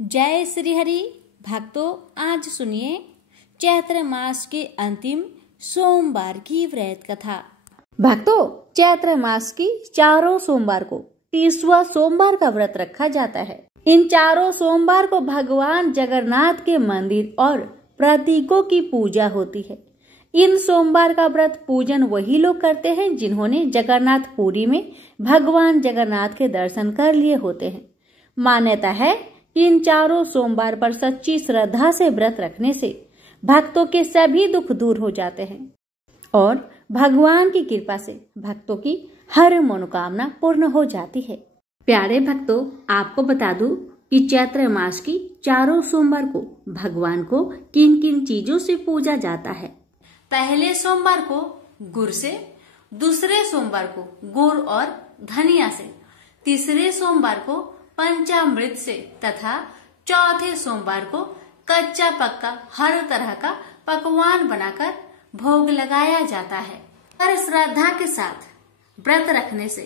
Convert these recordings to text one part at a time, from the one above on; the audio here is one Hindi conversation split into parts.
जय श्री हरि भक्तों, आज सुनिए चैत्र मास के अंतिम सोमवार की व्रत कथा। भक्तों, चैत्र मास की चारों सोमवार को 30वां सोमवार का व्रत रखा जाता है। इन चारों सोमवार को भगवान जगन्नाथ के मंदिर और प्रतीकों की पूजा होती है। इन सोमवार का व्रत पूजन वही लोग करते हैं जिन्होंने जगन्नाथपुरी में भगवान जगन्नाथ के दर्शन कर लिए होते हैं। मान्यता है कि इन चारों सोमवार पर सच्ची श्रद्धा से व्रत रखने से भक्तों के सभी दुख दूर हो जाते हैं और भगवान की कृपा से भक्तों की हर मनोकामना पूर्ण हो जाती है। प्यारे भक्तों, आपको बता दूं कि चैत्र मास की चारों सोमवार को भगवान को किन किन चीजों से पूजा जाता है। पहले सोमवार को गुड़ से, दूसरे सोमवार को गुड़ और धनिया से, तीसरे सोमवार को पंचामृत से तथा चौथे सोमवार को कच्चा पक्का हर तरह का पकवान बनाकर भोग लगाया जाता है। हर श्रद्धा के साथ व्रत रखने से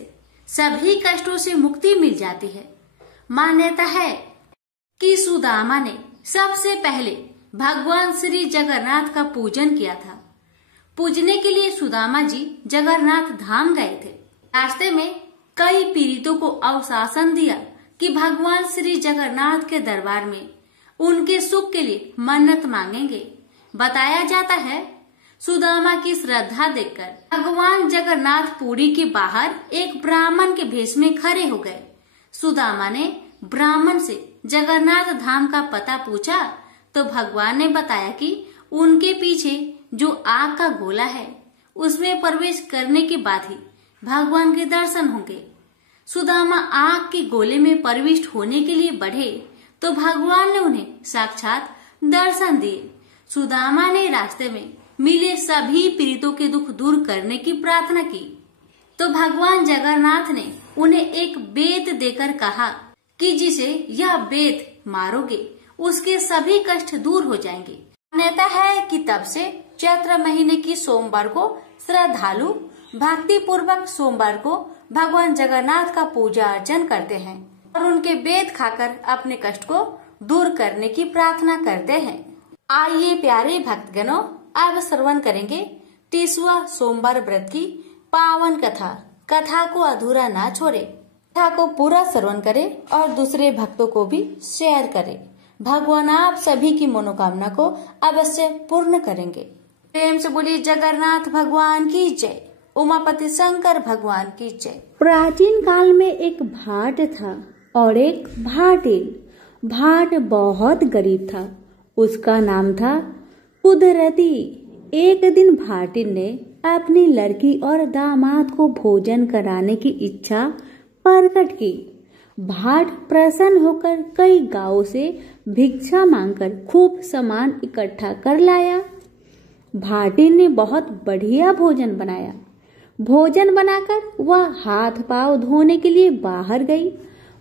सभी कष्टों से मुक्ति मिल जाती है। मान्यता है कि सुदामा ने सबसे पहले भगवान श्री जगन्नाथ का पूजन किया था। पूजने के लिए सुदामा जी जगन्नाथ धाम गए थे। रास्ते में कई पीड़ितों को अवशासन दिया कि भगवान श्री जगन्नाथ के दरबार में उनके सुख के लिए मन्नत मांगेंगे। बताया जाता है सुदामा की श्रद्धा देखकर भगवान जगन्नाथ पुरी के बाहर एक ब्राह्मण के भेष में खड़े हो गए। सुदामा ने ब्राह्मण से जगन्नाथ धाम का पता पूछा तो भगवान ने बताया कि उनके पीछे जो आग का गोला है उसमें प्रवेश करने के बाद ही भगवान के दर्शन होंगे। सुदामा आग के गोले में प्रविष्ट होने के लिए बढ़े तो भगवान ने उन्हें साक्षात दर्शन दिए। सुदामा ने रास्ते में मिले सभी पीड़ितों के दुख दूर करने की प्रार्थना की तो भगवान जगन्नाथ ने उन्हें एक बेत देकर कहा कि जिसे यह बेत मारोगे उसके सभी कष्ट दूर हो जाएंगे। मान्यता है कि तब से चैत्र महीने की सोमवार को श्रद्धालु भक्ति पूर्वक सोमवार को भगवान जगन्नाथ का पूजा अर्चन करते हैं और उनके बेत खाकर अपने कष्ट को दूर करने की प्रार्थना करते हैं। आइए प्यारे भक्तगणों, अब श्रवण करेंगे 30वां सोमवार व्रत की पावन कथा। कथा को अधूरा ना छोड़े, कथा को पूरा श्रवण करें और दूसरे भक्तों को भी शेयर करें। भगवान आप सभी की मनोकामना को अवश्य पूर्ण करेंगे। प्रेम से बोलिए जगन्नाथ भगवान की जय, उमापति शंकर भगवान की जय। प्राचीन काल में एक भाट था और एक भाटिल। भाट बहुत गरीब था। उसका नाम था कुदरती। एक दिन भाटिल ने अपनी लड़की और दामाद को भोजन कराने की इच्छा प्रकट की। भाट प्रसन्न होकर कई गांवों से भिक्षा मांगकर खूब सामान इकट्ठा कर लाया। भाटिल ने बहुत बढ़िया भोजन बनाया। भोजन बनाकर वह हाथ पांव धोने के लिए बाहर गई।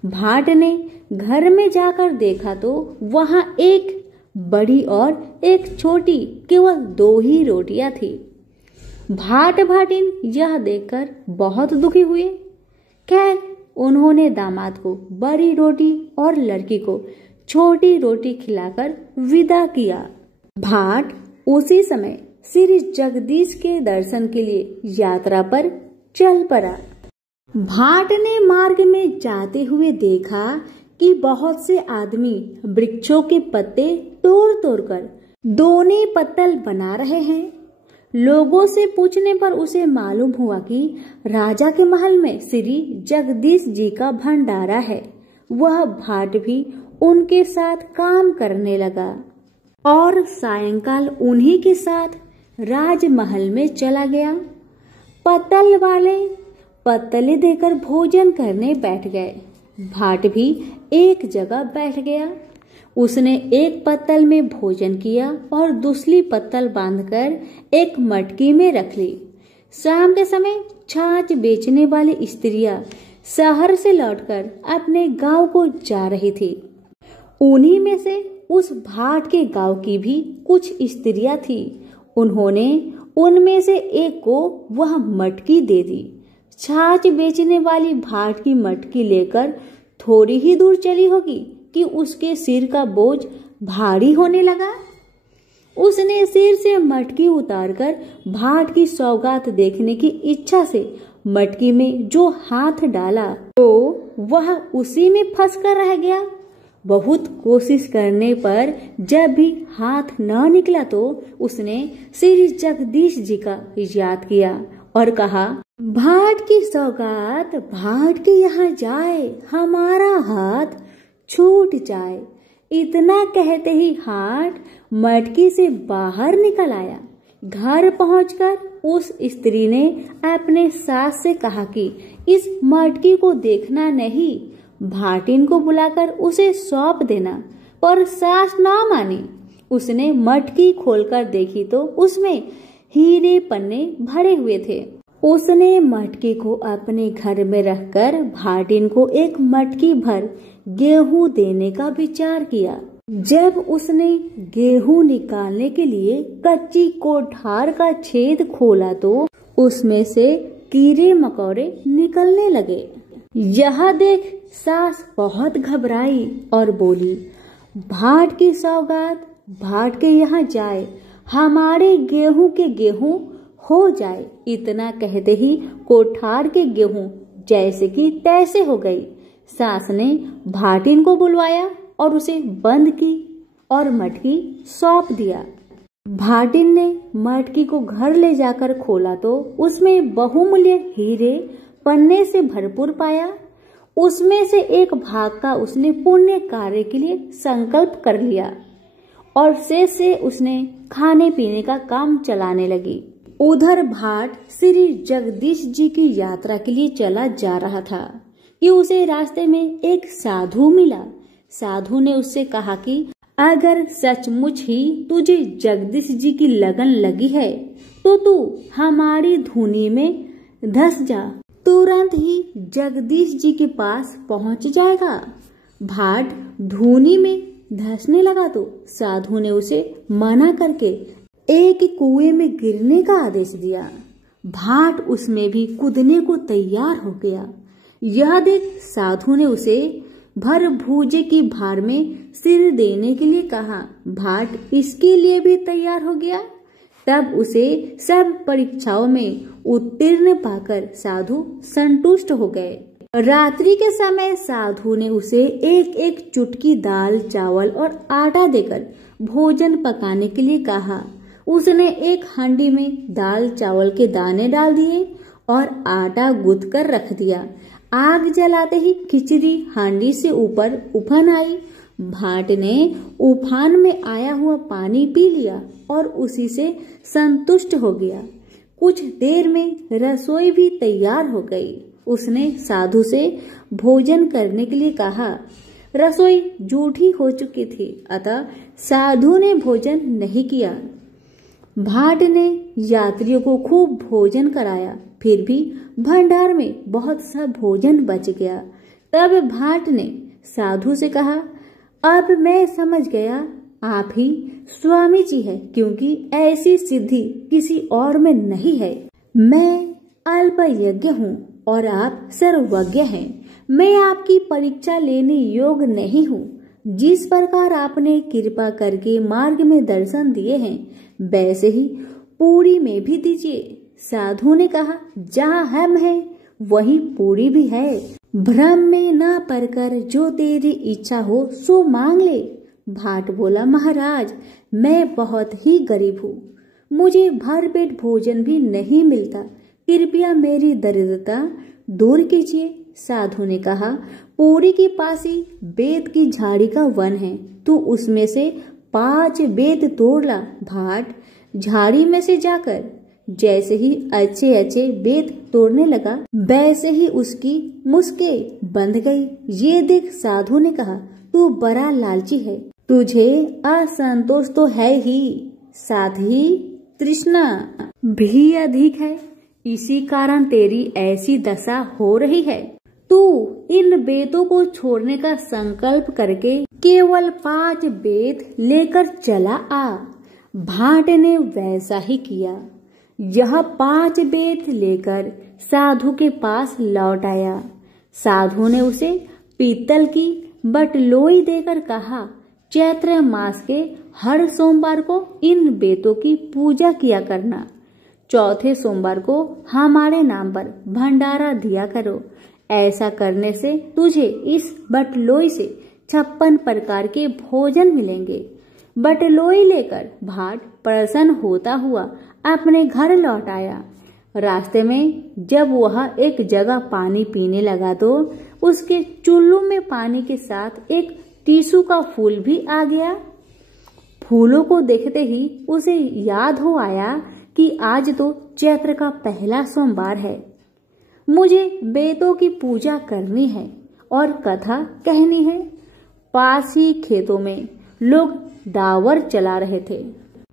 भाट ने घर में जाकर देखा तो वहां एक बड़ी और एक छोटी केवल 2 ही रोटियां थी। भाट भाटिन यह देखकर बहुत दुखी हुए। खैर, उन्होंने दामाद को बड़ी रोटी और लड़की को छोटी रोटी खिलाकर विदा किया। भाट उसी समय श्री जगदीश के दर्शन के लिए यात्रा पर चल पड़ा। भाट ने मार्ग में जाते हुए देखा कि बहुत से आदमी वृक्षों के पत्ते तोड़ तोड़कर दोने पत्तल बना रहे हैं। लोगों से पूछने पर उसे मालूम हुआ कि राजा के महल में श्री जगदीश जी का भंडारा है। वह भाट भी उनके साथ काम करने लगा और सायंकाल उन्हीं के साथ राजमहल में चला गया। पत्तल वाले पत्तले देकर भोजन करने बैठ गए। भाट भी एक जगह बैठ गया। उसने एक पत्तल में भोजन किया और दूसरी पत्तल बांधकर एक मटकी में रख ली। शाम के समय छाछ बेचने वाली स्त्रियां शहर से लौटकर अपने गांव को जा रही थी। उन्हीं में से उस भाट के गांव की भी कुछ स्त्रियां थी। उन्होंने उनमें से एक को वह मटकी दे दी। छाछ बेचने वाली भाट की मटकी लेकर थोड़ी ही दूर चली होगी कि उसके सिर का बोझ भारी होने लगा। उसने सिर से मटकी उतारकर भाट की सौगात देखने की इच्छा से मटकी में जो हाथ डाला तो वह उसी में फंसकर रह गया। बहुत कोशिश करने पर जब भी हाथ न निकला तो उसने श्री जगदीश जी का याद किया और कहा, भाट की सौगात भाट के यहाँ जाए, हमारा हाथ छूट जाए। इतना कहते ही हाट मटकी से बाहर निकल आया। घर पहुंचकर उस स्त्री ने अपने सास से कहा कि इस मटकी को देखना नहीं, भाटिन को बुलाकर उसे सौंप देना, पर सास ना मानी। उसने मटकी खोलकर देखी तो उसमें हीरे पन्ने भरे हुए थे। उसने मटकी को अपने घर में रखकर भाटिन को एक मटकी भर गेहूं देने का विचार किया। जब उसने गेहूं निकालने के लिए कच्ची कोठार का छेद खोला तो उसमें से कीड़े मकोड़े निकलने लगे। यह देख सास बहुत घबराई और बोली, भाट की सौगात भाट के यहाँ जाए, हमारे गेहूं के गेहूं हो जाए। इतना कहते ही कोठार के गेहूं जैसे कि तैसे हो गई। सास ने भाटिन को बुलवाया और उसे बंद की और मटकी सौंप दिया। भाटिन ने मटकी को घर ले जाकर खोला तो उसमें बहुमूल्य हीरे पन्ने से भरपूर पाया। उसमें से एक भाग का उसने पुण्य कार्य के लिए संकल्प कर लिया और शेष से उसने खाने पीने का काम चलाने लगी। उधर भाट श्री जगदीश जी की यात्रा के लिए चला जा रहा था कि उसे रास्ते में एक साधु मिला। साधु ने उससे कहा कि अगर सचमुच ही तुझे जगदीश जी की लगन लगी है तो तू हमारी धुनी में धस जा, तुरंत ही जगदीश जी के पास पहुंच जाएगा। भाट धुनी में धंसने लगा तो साधु ने उसे मना करके एक कुएं में गिरने का आदेश दिया। भाट उसमें भी कूदने को तैयार हो गया। यह देख साधु ने उसे भर भूजे की भार में सिर देने के लिए कहा। भाट इसके लिए भी तैयार हो गया। तब उसे सब परीक्षाओं में उत्तीर्ण पाकर साधु संतुष्ट हो गए। रात्रि के समय साधु ने उसे एक एक चुटकी दाल चावल और आटा देकर भोजन पकाने के लिए कहा। उसने एक हांडी में दाल चावल के दाने डाल दिए और आटा गूंथ कर रख दिया। आग जलाते ही खिचड़ी हांडी से ऊपर उफान आई। भाट ने उफान में आया हुआ पानी पी लिया और उसी से संतुष्ट हो गया। कुछ देर में रसोई भी तैयार हो गई। उसने साधु से भोजन करने के लिए कहा। रसोई जूठी हो चुकी थी, अतः साधु ने भोजन नहीं किया। भाट ने यात्रियों को खूब भोजन कराया, फिर भी भंडार में बहुत सा भोजन बच गया। तब भाट ने साधु से कहा, अब मैं समझ गया आप ही स्वामी जी है, क्योंकि ऐसी सिद्धि किसी और में नहीं है। मैं अल्पयज्ञ हूँ और आप सर्वज्ञ हैं। मैं आपकी परीक्षा लेने योग्य नहीं हूँ। जिस प्रकार आपने कृपा करके मार्ग में दर्शन दिए हैं, वैसे ही पूरी में भी दीजिए। साधु ने कहा, जहाँ हम हैं वही पूरी भी है। भ्रम में ना पड़कर जो तेरी इच्छा हो सो मांग ले। भाट बोला, महाराज मैं बहुत ही गरीब हूँ, मुझे भरपेट भोजन भी नहीं मिलता, कृपया मेरी दरिद्रता दूर कीजिए। साधु ने कहा, पूरी के पास ही बेत की झाड़ी का वन है, तू उसमें से 5 बेत तोड़ ला। भाट झाड़ी में से जाकर जैसे ही अच्छे अच्छे बेत तोड़ने लगा, वैसे ही उसकी मुश्कें बंध गई। ये देख साधु ने कहा, तू बड़ा लालची है, तुझे असंतोष तो है ही, साथ ही तृष्णा भी अधिक है, इसी कारण तेरी ऐसी दशा हो रही है। तू इन बेतों को छोड़ने का संकल्प करके केवल 5 बेत लेकर चला आ। भाट ने वैसा ही किया। यह 5 बेत लेकर साधु के पास लौट आया। साधु ने उसे पीतल की बटलोई देकर कहा, चैत्र मास के हर सोमवार को इन बेतों की पूजा किया करना। चौथे सोमवार को हमारे नाम पर भंडारा दिया करो। ऐसा करने से तुझे इस बटलोई से 56 प्रकार के भोजन मिलेंगे। बटलोई लेकर भाट प्रसन्न होता हुआ अपने घर लौट आया। रास्ते में जब वह एक जगह पानी पीने लगा तो उसके चुल्लू में पानी के साथ एक टीसू का फूल भी आ गया। फूलों को देखते ही उसे याद हो आया कि आज तो चैत्र का पहला सोमवार है। मुझे बेतों की पूजा करनी है और कथा कहनी है। पास ही खेतों में लोग डावर चला रहे थे।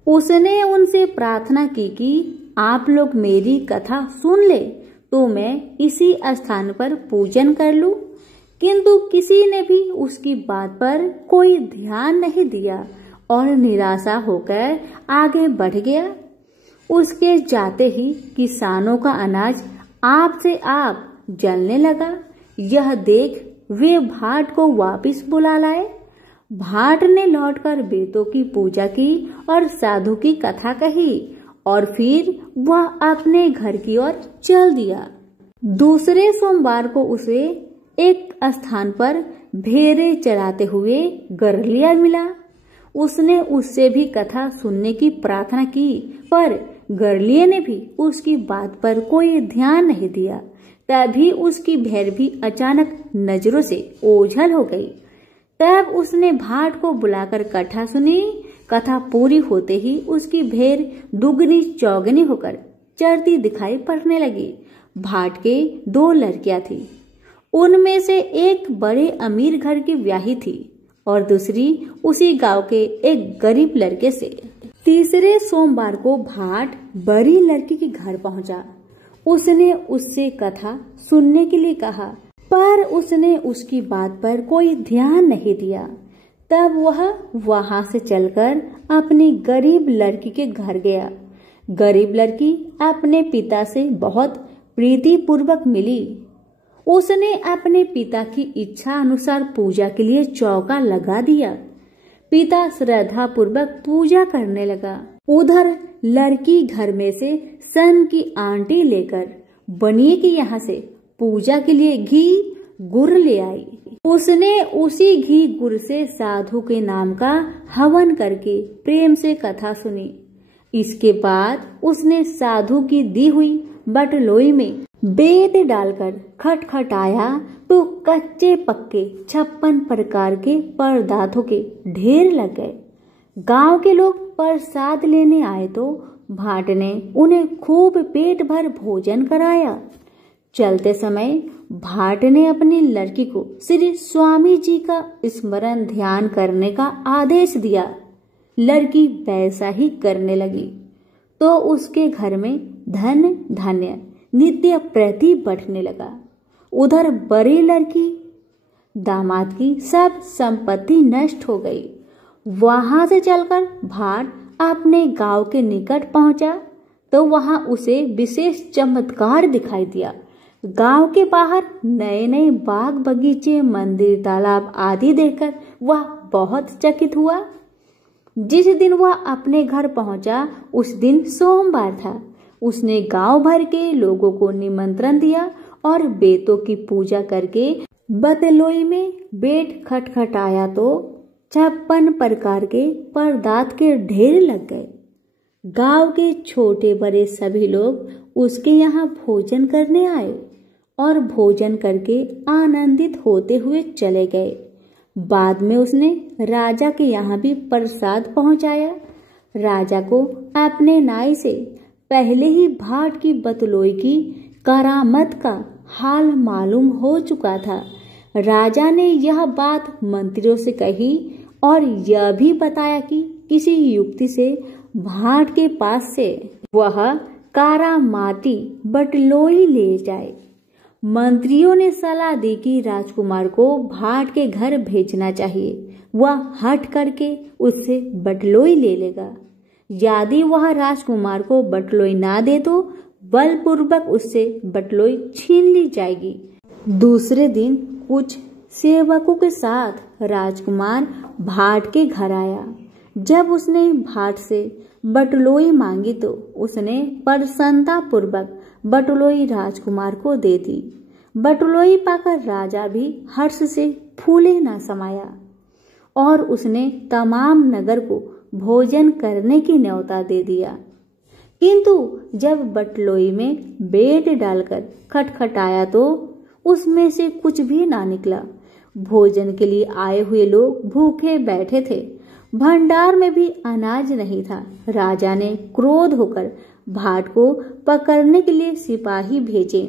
उसने उनसे प्रार्थना की कि आप लोग मेरी कथा सुन ले तो मैं इसी स्थान पर पूजन कर लूं। किंतु किसी ने भी उसकी बात पर कोई ध्यान नहीं दिया और निराशा होकर आगे बढ़ गया। उसके जाते ही किसानों का अनाज आप से आप जलने लगा। यह देख वे भाट को वापस बुला लाए। भाट ने लौटकर बेतों की पूजा की और साधु की कथा कही और फिर वह अपने घर की ओर चल दिया। दूसरे सोमवार को उसे एक स्थान पर भेड़ें चराते हुए गरलिया मिला। उसने उससे भी कथा सुनने की प्रार्थना की, पर गरलिये ने भी उसकी बात पर कोई ध्यान नहीं दिया। तभी उसकी भेड़ भी अचानक नजरों से ओझल हो गई। तब उसने भाट को बुलाकर कथा सुनी। कथा पूरी होते ही उसकी भेड़ दुगनी चौगनी होकर चरती दिखाई पड़ने लगी। भाट के 2 लड़कियां थी। उनमें से एक बड़े अमीर घर की ब्याही थी और दूसरी उसी गांव के एक गरीब लड़के से। तीसरे सोमवार को भाट बड़ी लड़की के घर पहुंचा। उसने उससे कथा सुनने के लिए कहा, पर उसने उसकी बात पर कोई ध्यान नहीं दिया। तब वह वहां से चलकर अपनी गरीब लड़की के घर गया। गरीब लड़की अपने पिता से बहुत प्रीतिपूर्वक मिली। उसने अपने पिता की इच्छा अनुसार पूजा के लिए चौका लगा दिया। पिता श्रद्धा पूर्वक पूजा करने लगा। उधर लड़की घर में से सन की आंटी लेकर बनिए के यहाँ से पूजा के लिए घी गुड़ ले आई। उसने उसी घी गुड़ से साधु के नाम का हवन करके प्रेम से कथा सुनी। इसके बाद उसने साधु की दी हुई बटलोई में बेत डालकर खटखटाया तो कच्चे पक्के 56 प्रकार के पदार्थों के ढेर लग गए। गांव के लोग प्रसाद लेने आए तो भाट ने उन्हें खूब पेट भर भोजन कराया। चलते समय भाट ने अपनी लड़की को श्री स्वामी जी का स्मरण ध्यान करने का आदेश दिया। लड़की वैसा ही करने लगी तो उसके घर में धन धान्य नित्य प्रति बढ़ने लगा। उधर बड़ी लड़की दामाद की सब संपत्ति नष्ट हो गई। वहां से चलकर भाट अपने गांव के निकट पहुंचा तो वहां उसे विशेष चमत्कार दिखाई दिया। गांव के बाहर नए नए बाग बगीचे मंदिर तालाब आदि देखकर वह बहुत चकित हुआ। जिस दिन वह अपने घर पहुंचा उस दिन सोमवार था। उसने गांव भर के लोगों को निमंत्रण दिया और बेतों की पूजा करके बतलोई में बेट खटखटाया तो 56 प्रकार के पदार्थ के ढेर लग गए। गांव के छोटे बड़े सभी लोग उसके यहाँ भोजन करने आए और भोजन करके आनंदित होते हुए चले गए। बाद में उसने राजा के यहाँ भी प्रसाद पहुंचाया। राजा को अपने नाई से पहले ही भाट की बतलोई की करामत का हाल मालूम हो चुका था। राजा ने यह बात मंत्रियों से कही और यह भी बताया कि किसी युक्ति से भाट के पास से वह कारामाती बटलोई ले जाए। मंत्रियों ने सलाह दी कि राजकुमार को भाट के घर भेजना चाहिए। वह हट करके उससे बटलोई ले लेगा। यदि वह राजकुमार को बटलोई ना दे तो बलपूर्वक उससे बटलोई छीन ली जाएगी। दूसरे दिन कुछ सेवकों के साथ राजकुमार भाट के घर आया। जब उसने भाट से बटुलोई मांगी तो उसने प्रसन्नता पूर्वक बटुलोई राजकुमार को दे दी। बटुलोई पाकर राजा भी हर्ष से फूले न समाया और उसने तमाम नगर को भोजन करने की न्योता दे दिया। किंतु जब बटुलोई में बेट डालकर खटखटाया तो उसमें से कुछ भी ना निकला। भोजन के लिए आए हुए लोग भूखे बैठे थे, भंडार में भी अनाज नहीं था। राजा ने क्रोध होकर भाट को पकड़ने के लिए सिपाही भेजे,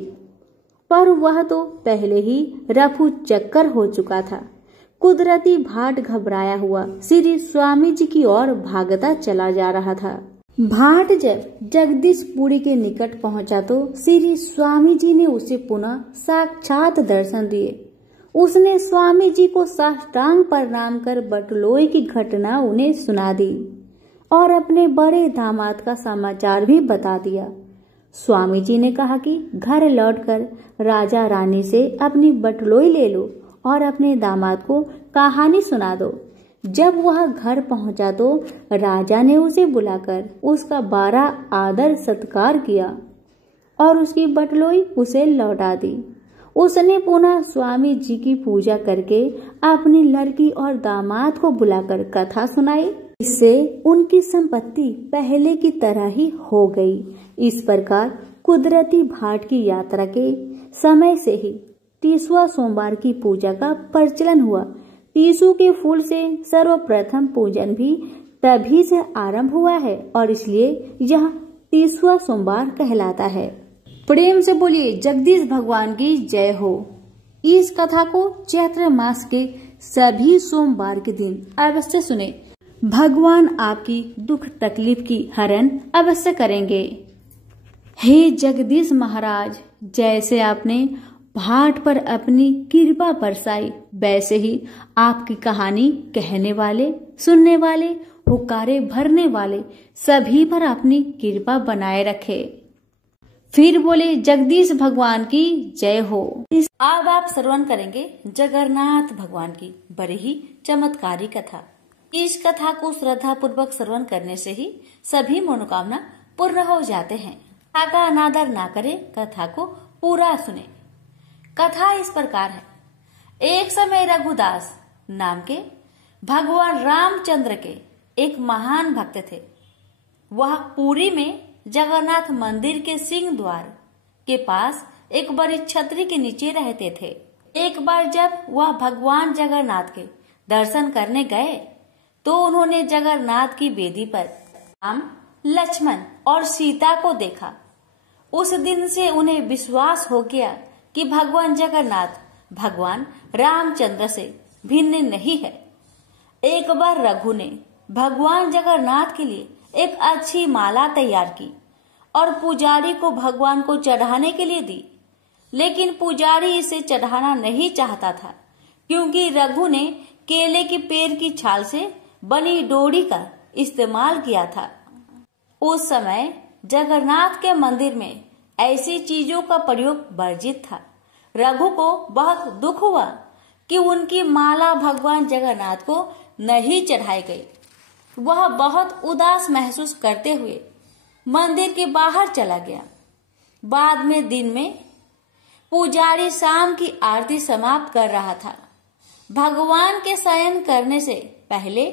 पर वह तो पहले ही रफू चक्कर हो चुका था। कुदरती भाट घबराया हुआ श्री स्वामी जी की ओर भागता चला जा रहा था। भाट जब जगदीशपुरी के निकट पहुंचा तो श्री स्वामी जी ने उसे पुनः साक्षात दर्शन दिए। उसने स्वामी जी को साष्टांग प्रणाम कर बटुलोई की घटना उन्हें सुना दी और अपने बड़े दामाद का समाचार भी बता दिया। स्वामी जी ने कहा कि घर लौटकर राजा रानी से अपनी बटुलोई ले लो और अपने दामाद को कहानी सुना दो। जब वह घर पहुंचा तो राजा ने उसे बुलाकर उसका बड़ा आदर सत्कार किया और उसकी बटुलोई उसे लौटा दी। उसने पुनः स्वामी जी की पूजा करके अपनी लड़की और दामाद को बुलाकर कथा सुनाई। इससे उनकी संपत्ति पहले की तरह ही हो गई। इस प्रकार कुदरती भाट की यात्रा के समय से ही तीसवा सोमवार की पूजा का प्रचलन हुआ। टीसू के फूल से सर्वप्रथम पूजन भी तभी से आरंभ हुआ है और इसलिए यह तीसवा सोमवार कहलाता है। प्रेम से बोलिए जगदीश भगवान की जय हो। इस कथा को चैत्र मास के सभी सोमवार के दिन अवश्य सुने। भगवान आपकी दुख तकलीफ की हरण अवश्य करेंगे। हे जगदीश महाराज, जैसे आपने भाट पर अपनी कृपा बरसाई, वैसे ही आपकी कहानी कहने वाले, सुनने वाले, हुक्कारे भरने वाले सभी पर अपनी कृपा बनाए रखे। फिर बोले जगदीश भगवान की जय हो। अब आप श्रवण करेंगे जगन्नाथ भगवान की बड़ी ही चमत्कारी कथा। इस कथा को श्रद्धा पूर्वक श्रवण करने से ही सभी मनोकामना पूर्ण हो जाते हैं। कथा का अनादर ना करें, कथा को पूरा सुने। कथा इस प्रकार है। एक समय रघुदास नाम के भगवान रामचंद्र के एक महान भक्त थे। वह पुरी में जगन्नाथ मंदिर के सिंह द्वार के पास एक बड़ी छतरी के नीचे रहते थे। एक बार जब वह भगवान जगन्नाथ के दर्शन करने गए तो उन्होंने जगन्नाथ की वेदी पर राम, लक्ष्मण और सीता को देखा। उस दिन से उन्हें विश्वास हो गया कि भगवान जगन्नाथ भगवान रामचंद्र से भिन्न नहीं है। एक बार रघु ने भगवान जगन्नाथ के लिए एक अच्छी माला तैयार की और पुजारी को भगवान को चढ़ाने के लिए दी, लेकिन पुजारी इसे चढ़ाना नहीं चाहता था क्योंकि रघु ने केले के पेड़ की छाल से बनी डोरी का इस्तेमाल किया था। उस समय जगन्नाथ के मंदिर में ऐसी चीजों का प्रयोग वर्जित था। रघु को बहुत दुख हुआ कि उनकी माला भगवान जगन्नाथ को नहीं चढ़ाई गई। वह बहुत उदास महसूस करते हुए मंदिर के बाहर चला गया। बाद में दिन में पुजारी शाम की आरती समाप्त कर रहा था। भगवान के शयन करने से पहले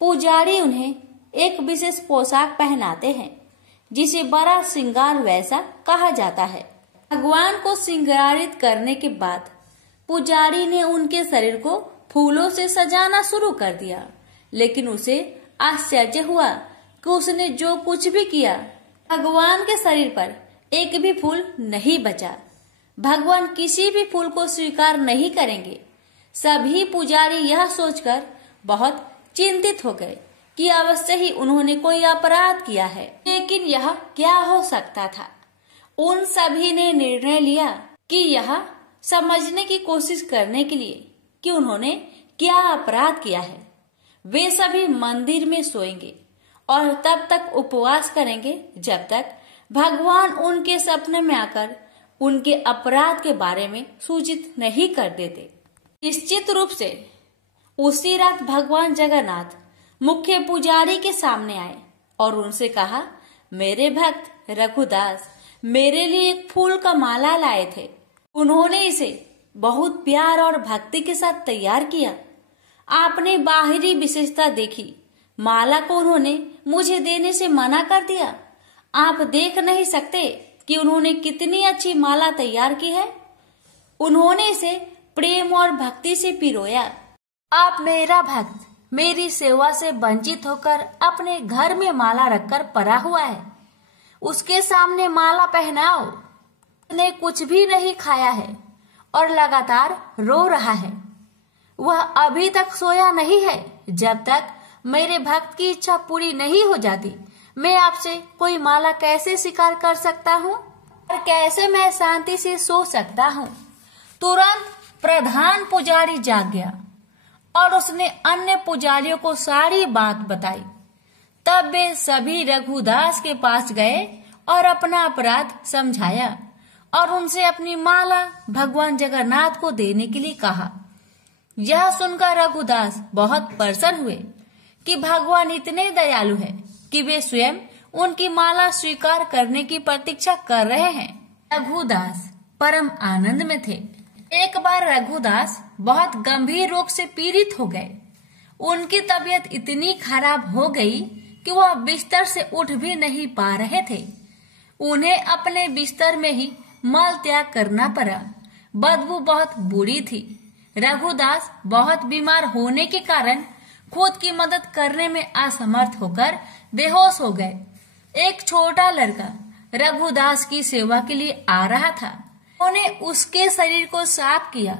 पुजारी उन्हें एक विशेष पोशाक पहनाते हैं जिसे बड़ा श्रृंगार वैसा कहा जाता है। भगवान को श्रृंगारित करने के बाद पुजारी ने उनके शरीर को फूलों से सजाना शुरू कर दिया, लेकिन उसे आश्चर्य हुआ कि उसने जो कुछ भी किया भगवान के शरीर पर एक भी फूल नहीं बचा। भगवान किसी भी फूल को स्वीकार नहीं करेंगे। सभी पुजारी यह सोचकर बहुत चिंतित हो गए कि अवश्य ही उन्होंने कोई अपराध किया है, लेकिन यह क्या हो सकता था। उन सभी ने निर्णय लिया कि यह समझने की कोशिश करने के लिए कि उन्होंने क्या अपराध किया है। वे सभी मंदिर में सोएंगे और तब तक उपवास करेंगे जब तक भगवान उनके सपने में आकर उनके अपराध के बारे में सूचित नहीं कर देते। निश्चित रूप से उसी रात भगवान जगन्नाथ मुख्य पुजारी के सामने आए और उनसे कहा, मेरे भक्त रघुदास मेरे लिए एक फूल का माला लाए थे। उन्होंने इसे बहुत प्यार और भक्ति के साथ तैयार किया। आपने बाहरी विशेषता देखी, माला को उन्होंने मुझे देने से मना कर दिया। आप देख नहीं सकते कि उन्होंने कितनी अच्छी माला तैयार की है। उन्होंने इसे प्रेम और भक्ति से पिरोया। आप मेरा भक्त मेरी सेवा से वंचित होकर अपने घर में माला रखकर पड़ा हुआ है, उसके सामने माला पहनाओ। उसने कुछ भी नहीं खाया है और लगातार रो रहा है। वह अभी तक सोया नहीं है। जब तक मेरे भक्त की इच्छा पूरी नहीं हो जाती, मैं आपसे कोई माला कैसे स्वीकार कर सकता हूँ और कैसे मैं शांति से सो सकता हूँ। तुरंत प्रधान पुजारी जाग गया और उसने अन्य पुजारियों को सारी बात बताई। तब वे सभी रघुदास के पास गए और अपना अपराध समझाया और उनसे अपनी माला भगवान जगन्नाथ को देने के लिए कहा। यह सुनकर रघुदास बहुत प्रसन्न हुए कि भगवान इतने दयालु हैं कि वे स्वयं उनकी माला स्वीकार करने की प्रतीक्षा कर रहे हैं। रघुदास परम आनंद में थे। एक बार रघुदास बहुत गंभीर रोग से पीड़ित हो गए। उनकी तबीयत इतनी खराब हो गई कि वह बिस्तर से उठ भी नहीं पा रहे थे। उन्हें अपने बिस्तर में ही मल त्याग करना पड़ा। बदबू बहुत बुरी थी। रघुदास बहुत बीमार होने के कारण खुद की मदद करने में असमर्थ होकर बेहोश हो गए। एक छोटा लड़का रघुदास की सेवा के लिए आ रहा था। उन्होंने उसके शरीर को साफ किया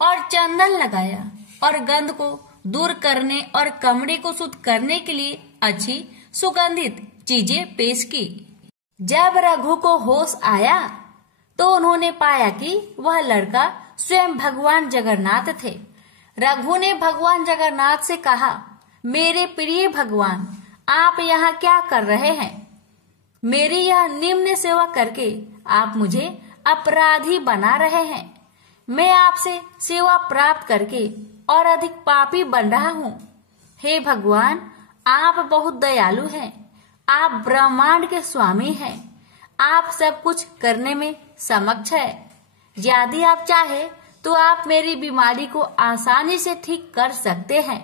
और चंदन लगाया और गंध को दूर करने और कमरे को शुद्ध करने के लिए अच्छी सुगंधित चीजें पेश की। जब रघु को होश आया तो उन्होंने पाया कि वह लड़का स्वयं भगवान जगन्नाथ थे। रघु ने भगवान जगन्नाथ से कहा, मेरे प्रिय भगवान, आप यहाँ क्या कर रहे हैं? मेरी यह निम्न सेवा करके आप मुझे अपराधी बना रहे हैं। मैं आपसे सेवा प्राप्त करके और अधिक पापी बन रहा हूँ। हे भगवान, आप बहुत दयालु हैं। आप ब्रह्मांड के स्वामी हैं। आप सब कुछ करने में समक्ष है। यदि आप चाहे तो आप मेरी बीमारी को आसानी से ठीक कर सकते हैं।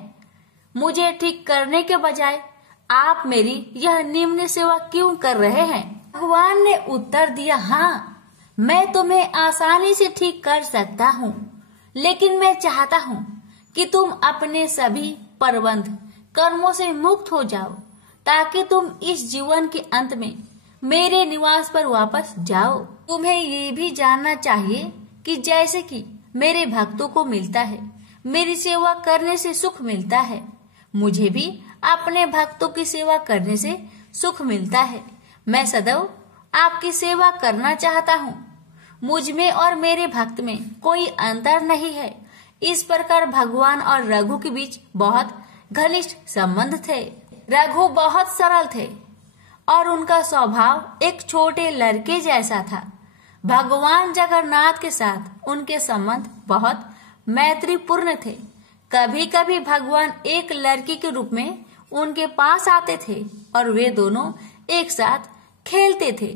मुझे ठीक करने के बजाय आप मेरी यह निम्न सेवा क्यों कर रहे हैं? भगवान ने उत्तर दिया, हाँ, मैं तुम्हें आसानी से ठीक कर सकता हूँ, लेकिन मैं चाहता हूँ कि तुम अपने सभी प्रबंध कर्मों से मुक्त हो जाओ, ताकि तुम इस जीवन के अंत में मेरे निवास पर वापस जाओ। तुम्हें ये भी जानना चाहिए कि जैसे कि मेरे भक्तों को मिलता है, मेरी सेवा करने से सुख मिलता है, मुझे भी अपने भक्तों की सेवा करने से सुख मिलता है। मैं सदैव आपकी सेवा करना चाहता हूँ। मुझ में और मेरे भक्त में कोई अंतर नहीं है। इस प्रकार भगवान और रघु के बीच बहुत घनिष्ठ संबंध थे। रघु बहुत सरल थे और उनका स्वभाव एक छोटे लड़के जैसा था। भगवान जगन्नाथ के साथ उनके संबंध बहुत मैत्रीपूर्ण थे। कभी कभी भगवान एक लड़की के रूप में उनके पास आते थे और वे दोनों एक साथ खेलते थे।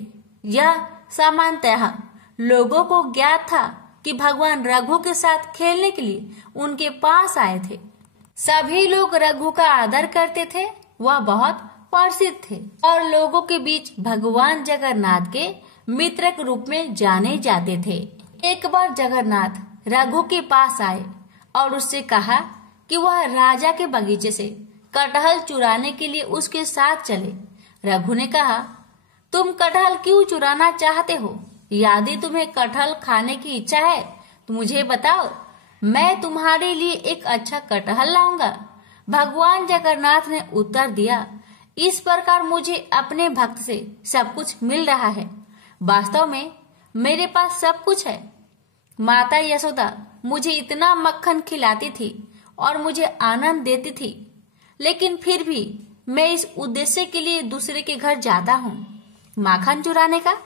यह सामान्यतः लोगों को ज्ञात था कि भगवान रघु के साथ खेलने के लिए उनके पास आए थे। सभी लोग रघु का आदर करते थे। वह बहुत प्रसिद्ध थे और लोगों के बीच भगवान जगन्नाथ के मित्र के रूप में जाने जाते थे। एक बार जगन्नाथ रघु के पास आए और उससे कहा कि वह राजा के बगीचे से कटहल चुराने के लिए उसके साथ चले। रघु ने कहा, तुम कटहल क्यों चुराना चाहते हो? यदि तुम्हें कटहल खाने की इच्छा है तो मुझे बताओ, मैं तुम्हारे लिए एक अच्छा कटहल लाऊंगा। भगवान जगन्नाथ ने उत्तर दिया, इस प्रकार मुझे अपने भक्त से सब कुछ मिल रहा है। वास्तव में मेरे पास सब कुछ है। माता यशोदा मुझे इतना मक्खन खिलाती थी और मुझे आनंद देती थी, लेकिन फिर भी मैं इस उद्देश्य के लिए दूसरे के घर जाता हूँ। माखन चुराने का?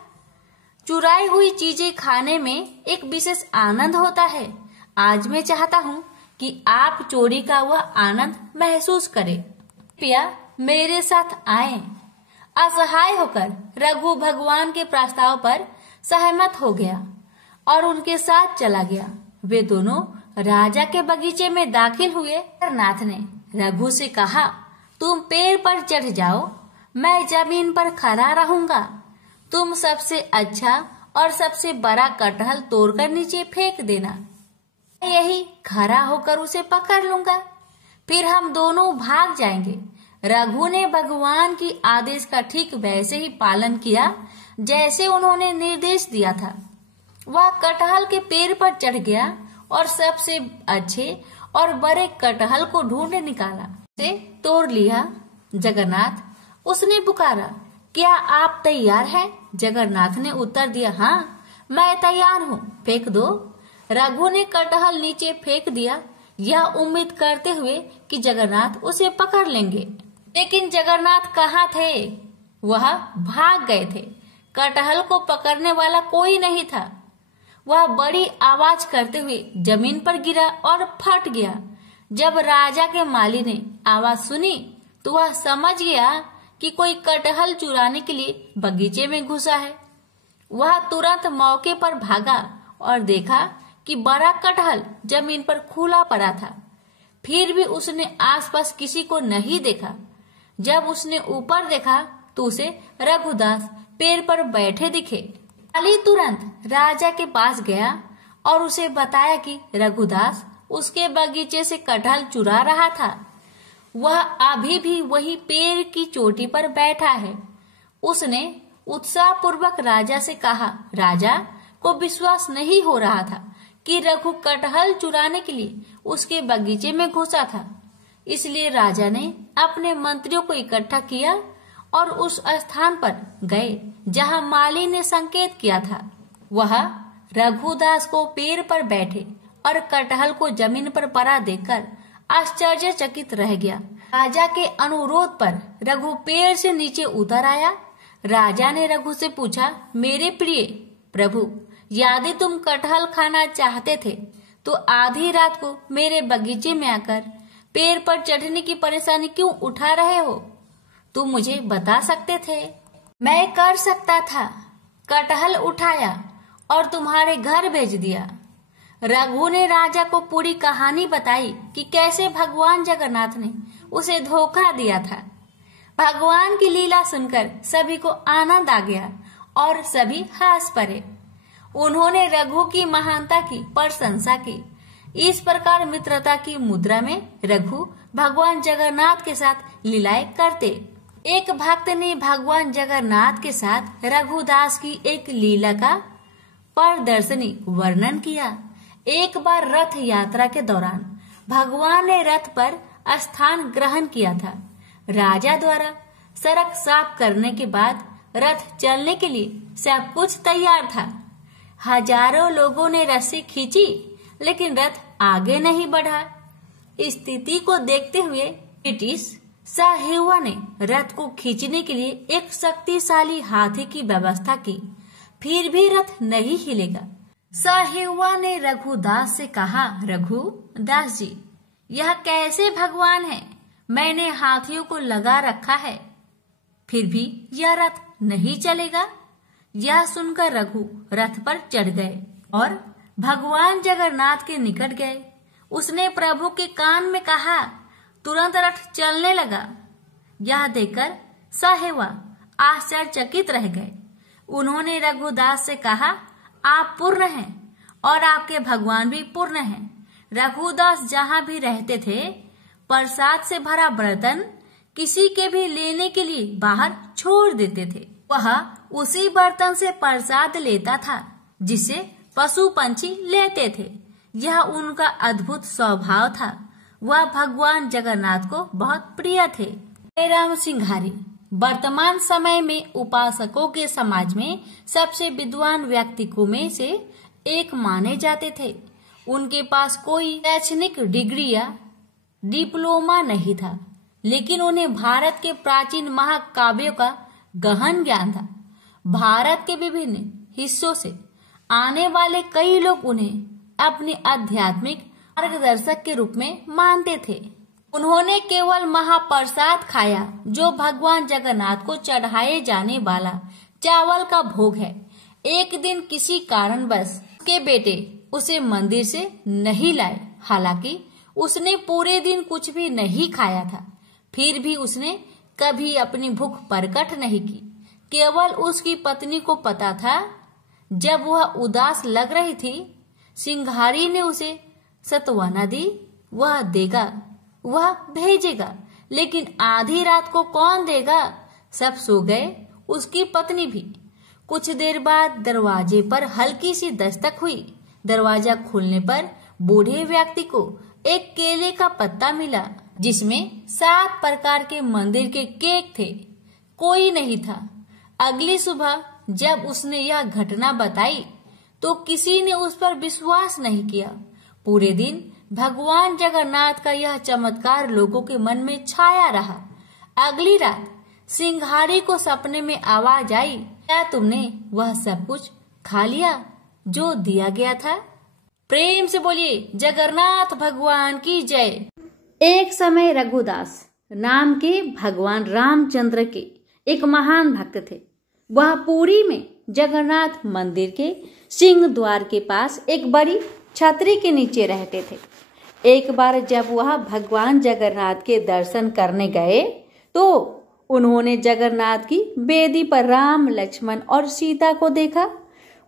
चुराई हुई चीजें खाने में एक विशेष आनंद होता है। आज मैं चाहता हूँ कि आप चोरी का वह आनंद महसूस करें। कृपया मेरे साथ आए। असहाय होकर रघु भगवान के प्रस्ताव पर सहमत हो गया और उनके साथ चला गया। वे दोनों राजा के बगीचे में दाखिल हुए। जगन्नाथ ने रघु से कहा, तुम पेड़ पर चढ़ जाओ, मैं जमीन पर खड़ा रहूंगा। तुम सबसे अच्छा और सबसे बड़ा कटहल तोड़कर नीचे फेंक देना, मैं यही खड़ा होकर उसे पकड़ लूंगा, फिर हम दोनों भाग जाएंगे। रघु ने भगवान की आदेश का ठीक वैसे ही पालन किया जैसे उन्होंने निर्देश दिया था। वह कटहल के पेड़ पर चढ़ गया और सबसे अच्छे और बड़े कटहल को ढूंढ निकाला, उसे तोड़ लिया। जगन्नाथ, उसने पुकारा, क्या आप तैयार हैं? जगन्नाथ ने उत्तर दिया, हाँ मैं तैयार हूँ, फेंक दो। रघु ने कटहल नीचे फेंक दिया, यह उम्मीद करते हुए कि जगन्नाथ उसे पकड़ लेंगे। लेकिन जगन्नाथ कहाँ थे? वह भाग गए थे। कटहल को पकड़ने वाला कोई नहीं था। वह बड़ी आवाज करते हुए जमीन पर गिरा और फट गया। जब राजा के माली ने आवाज सुनी तो वह समझ गया कि कोई कटहल चुराने के लिए बगीचे में घुसा है। वह तुरंत मौके पर भागा और देखा कि बड़ा कटहल जमीन पर खुला पड़ा था। फिर भी उसने आसपास किसी को नहीं देखा। जब उसने ऊपर देखा तो उसे रघुदास पेड़ पर बैठे दिखे। माली तुरंत राजा के पास गया और उसे बताया कि रघुदास उसके बगीचे से कटहल चुरा रहा था। वह अभी भी वही पेड़ की चोटी पर बैठा है। उसने उत्साह पूर्वक राजा से कहा। राजा को विश्वास नहीं हो रहा था कि रघु कटहल चुराने के लिए उसके बगीचे में घुसा था। इसलिए राजा ने अपने मंत्रियों को इकट्ठा किया और उस स्थान पर गए जहां माली ने संकेत किया था। वह रघुदास को पेड़ पर बैठे और कटहल को जमीन पर पड़ा देखकर आश्चर्यचकित रह गया। राजा के अनुरोध पर रघु पेड़ से नीचे उतर आया। राजा ने रघु से पूछा, मेरे प्रिय प्रभु, यदि तुम कटहल खाना चाहते थे तो आधी रात को मेरे बगीचे में आकर पेड़ पर चढ़ने की परेशानी क्यों उठा रहे हो? तुम मुझे बता सकते थे, मैं कर सकता था। कटहल उठाया और तुम्हारे घर भेज दिया। रघु ने राजा को पूरी कहानी बताई कि कैसे भगवान जगन्नाथ ने उसे धोखा दिया था। भगवान की लीला सुनकर सभी को आनंद आ गया और सभी हंस पड़े। उन्होंने रघु की महानता की प्रशंसा की। इस प्रकार मित्रता की मुद्रा में रघु भगवान जगन्नाथ के साथ लीलाएं करते। एक भक्त ने भगवान जगन्नाथ के साथ रघुदास की एक लीला का प्रदर्शनी वर्णन किया। एक बार रथ यात्रा के दौरान भगवान ने रथ पर स्थान ग्रहण किया था। राजा द्वारा सड़क साफ करने के बाद रथ चलने के लिए सब कुछ तैयार था। हजारों लोगों ने रस्सी खींची लेकिन रथ आगे नहीं बढ़ा। स्थिति को देखते हुए ब्रिटिश साहिवा ने रथ को खींचने के लिए एक शक्तिशाली हाथी की व्यवस्था की, फिर भी रथ नहीं हिलेगा। साहिवा ने रघुदास से कहा, रघुदास जी, यह कैसे भगवान है? मैंने हाथियों को लगा रखा है, फिर भी यह रथ नहीं चलेगा। यह सुनकर रघु रथ पर चढ़ गए और भगवान जगन्नाथ के निकट गए। उसने प्रभु के कान में कहा, तुरंत रथ चलने लगा। यह देखकर साहिवा आश्चर्यचकित रह गए। उन्होंने रघुदास से कहा, आप पूर्ण हैं और आपके भगवान भी पूर्ण हैं। रघुदास जहाँ भी रहते थे प्रसाद से भरा बर्तन किसी के भी लेने के लिए बाहर छोड़ देते थे। वह उसी बर्तन से प्रसाद लेता था जिसे पशु पंछी लेते थे। यह उनका अद्भुत स्वभाव था। वह भगवान जगन्नाथ को बहुत प्रिय थे। राम सिंघारी वर्तमान समय में उपासकों के समाज में सबसे विद्वान व्यक्तित्वों में से एक माने जाते थे। उनके पास कोई शैक्षणिक डिग्री या डिप्लोमा नहीं था, लेकिन उन्हें भारत के प्राचीन महाकाव्यों का गहन ज्ञान था। भारत के विभिन्न हिस्सों से आने वाले कई लोग उन्हें अपने आध्यात्मिक मार्गदर्शक के रूप में मानते थे। उन्होंने केवल महाप्रसाद खाया, जो भगवान जगन्नाथ को चढ़ाए जाने वाला चावल का भोग है। एक दिन किसी कारणवश उसके बेटे उसे मंदिर से नहीं लाए। हालांकि उसने पूरे दिन कुछ भी नहीं खाया था, फिर भी उसने कभी अपनी भूख प्रकट नहीं की। केवल उसकी पत्नी को पता था। जब वह उदास लग रही थी, सिंघाड़ी ने उसे सत्वना दी, वह देगा, वह भेजेगा, लेकिन आधी रात को कौन देगा। सब सो गए, उसकी पत्नी भी। कुछ देर बाद दरवाजे पर हल्की सी दस्तक हुई। दरवाजा खुलने पर बूढ़े व्यक्ति को एक केले का पत्ता मिला, जिसमें 7 प्रकार के मंदिर के केक थे। कोई नहीं था। अगली सुबह जब उसने यह घटना बताई तो किसी ने उस पर विश्वास नहीं किया। पूरे दिन भगवान जगन्नाथ का यह चमत्कार लोगों के मन में छाया रहा। अगली रात सिंघाड़ी को सपने में आवाज आई, क्या तुमने वह सब कुछ खा लिया जो दिया गया था? प्रेम से बोलिए जगन्नाथ भगवान की जय। एक समय रघुदास नाम के भगवान रामचंद्र के एक महान भक्त थे। वह पुरी में जगन्नाथ मंदिर के सिंह द्वार के पास एक बड़ी छतरी के नीचे रहते थे। एक बार जब वह भगवान जगन्नाथ के दर्शन करने गए तो उन्होंने जगन्नाथ की वेदी पर राम, लक्ष्मण और सीता को देखा।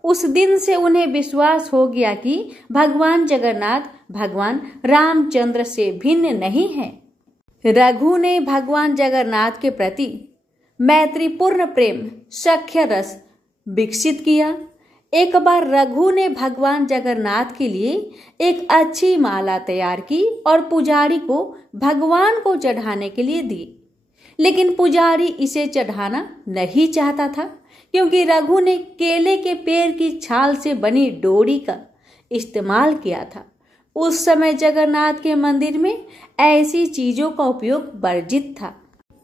उस दिन से उन्हें विश्वास हो गया कि भगवान जगन्नाथ भगवान रामचंद्र से भिन्न नहीं है। रघु ने भगवान जगन्नाथ के प्रति मैत्रीपूर्ण प्रेम सख्य रस विकसित किया। एक बार रघु ने भगवान जगन्नाथ के लिए एक अच्छी माला तैयार की और पुजारी को भगवान को चढ़ाने के लिए दी, लेकिन पुजारी इसे चढ़ाना नहीं चाहता था, क्योंकि रघु ने केले के पेड़ की छाल से बनी डोरी का इस्तेमाल किया था। उस समय जगन्नाथ के मंदिर में ऐसी चीजों का उपयोग वर्जित था।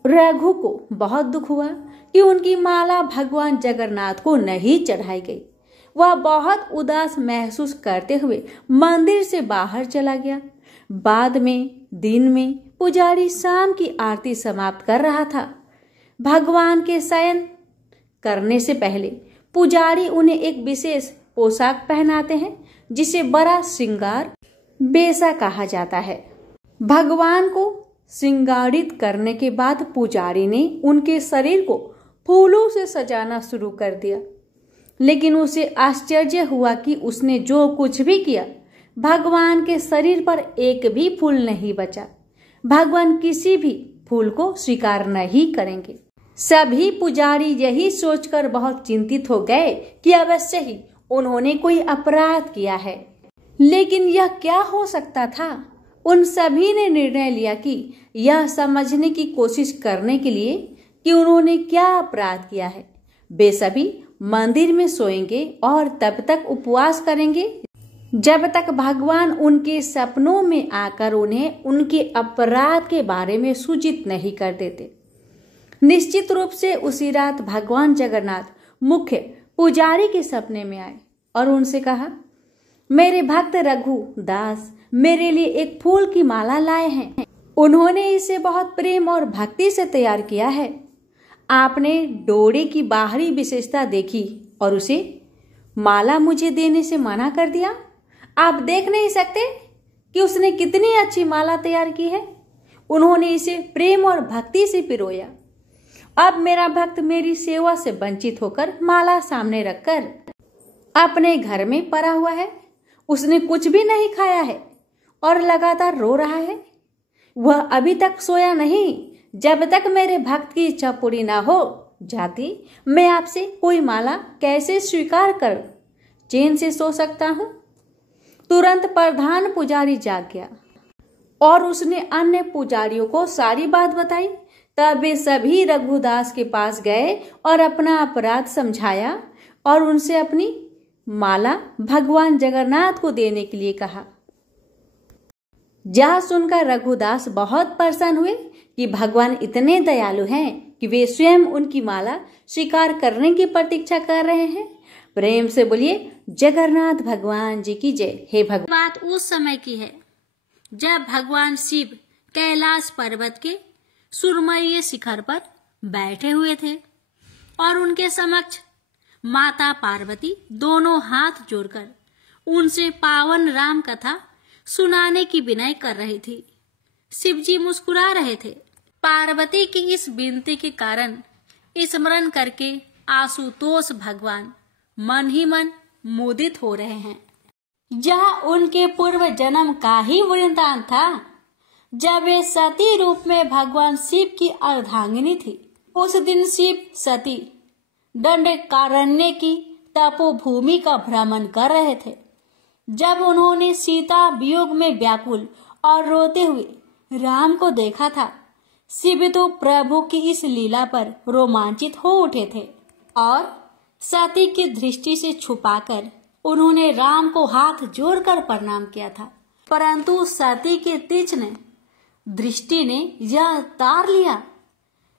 रघु को बहुत दुख हुआ कि उनकी माला भगवान जगन्नाथ को नहीं चढ़ाई गई। वह बहुत उदास महसूस करते हुए मंदिर से बाहर चला गया। बाद में दिन में पुजारी शाम की आरती समाप्त कर रहा था। भगवान के शयन करने से पहले पुजारी उन्हें एक विशेष पोशाक पहनाते हैं, जिसे बड़ा श्रृंगार बेसा कहा जाता है। भगवान को श्रृंगारित करने के बाद पुजारी ने उनके शरीर को फूलों से सजाना शुरू कर दिया, लेकिन उसे आश्चर्य हुआ कि उसने जो कुछ भी किया, भगवान के शरीर पर एक भी फूल नहीं बचा। भगवान किसी भी फूल को स्वीकार नहीं करेंगे। सभी पुजारी यही सोचकर बहुत चिंतित हो गए कि अवश्य ही उन्होंने कोई अपराध किया है। लेकिन यह क्या हो सकता था? उन सभी ने निर्णय लिया कि यह समझने की कोशिश करने के लिए कि उन्होंने क्या अपराध किया है, वे सभी मंदिर में सोएंगे और तब तक उपवास करेंगे जब तक भगवान उनके सपनों में आकर उन्हें उनके अपराध के बारे में सूचित नहीं कर देते। निश्चित रूप से उसी रात भगवान जगन्नाथ मुख्य पुजारी के सपने में आए और उनसे कहा, मेरे भक्त रघु दास मेरे लिए एक फूल की माला लाए हैं। उन्होंने इसे बहुत प्रेम और भक्ति से तैयार किया है। आपने डोरे की बाहरी विशेषता देखी और उसे माला मुझे देने से मना कर दिया। आप देख नहीं सकते कि उसने कितनी अच्छी माला तैयार की है। उन्होंने इसे प्रेम और भक्ति से पिरोया। अब मेरा भक्त मेरी सेवा से वंचित होकर माला सामने रखकर अपने घर में पड़ा हुआ है। उसने कुछ भी नहीं खाया है और लगातार रो रहा है। वह अभी तक सोया नहीं। जब तक मेरे भक्त की इच्छा पूरी ना हो जाती, मैं आपसे कोई माला कैसे स्वीकार कर चैन से सो सकता हूँ। तुरंत प्रधान पुजारी जाग गया और उसने अन्य पुजारियों को सारी बात बताई। तब वे सभी रघुदास के पास गए और अपना अपराध समझाया और उनसे अपनी माला भगवान जगन्नाथ को देने के लिए कहा। यह सुनकर रघुदास बहुत प्रसन्न हुए कि भगवान इतने दयालु हैं कि वे स्वयं उनकी माला स्वीकार करने की प्रतीक्षा कर रहे हैं। प्रेम से बोलिए जगन्नाथ भगवान जी की जय। हे भगवान। बात उस समय की है जब भगवान शिव कैलाश पर्वत के सुरमयी शिखर पर बैठे हुए थे और उनके समक्ष माता पार्वती दोनों हाथ जोड़कर उनसे पावन राम कथा सुनाने की विनय कर रही थी। शिव जी मुस्कुरा रहे थे। पार्वती की इस विनती के कारण स्मरण करके आशुतोष भगवान मन ही मन मुदित हो रहे हैं। यह उनके पूर्व जन्म का ही वृंदावन था जब वे सती रूप में भगवान शिव की अर्धांगिनी थी। उस दिन शिव सती दंडकारण्य की तपोभूमि का भ्रमण कर रहे थे। जब उन्होंने सीता वियोग में व्याकुल और रोते हुए राम को देखा था, शिव तो प्रभु की इस लीला पर रोमांचित हो उठे थे और सती की दृष्टि से छुपाकर उन्होंने राम को हाथ जोड़कर प्रणाम किया था। परंतु सती के तीक्ष्ण दृष्टि ने यह तार लिया।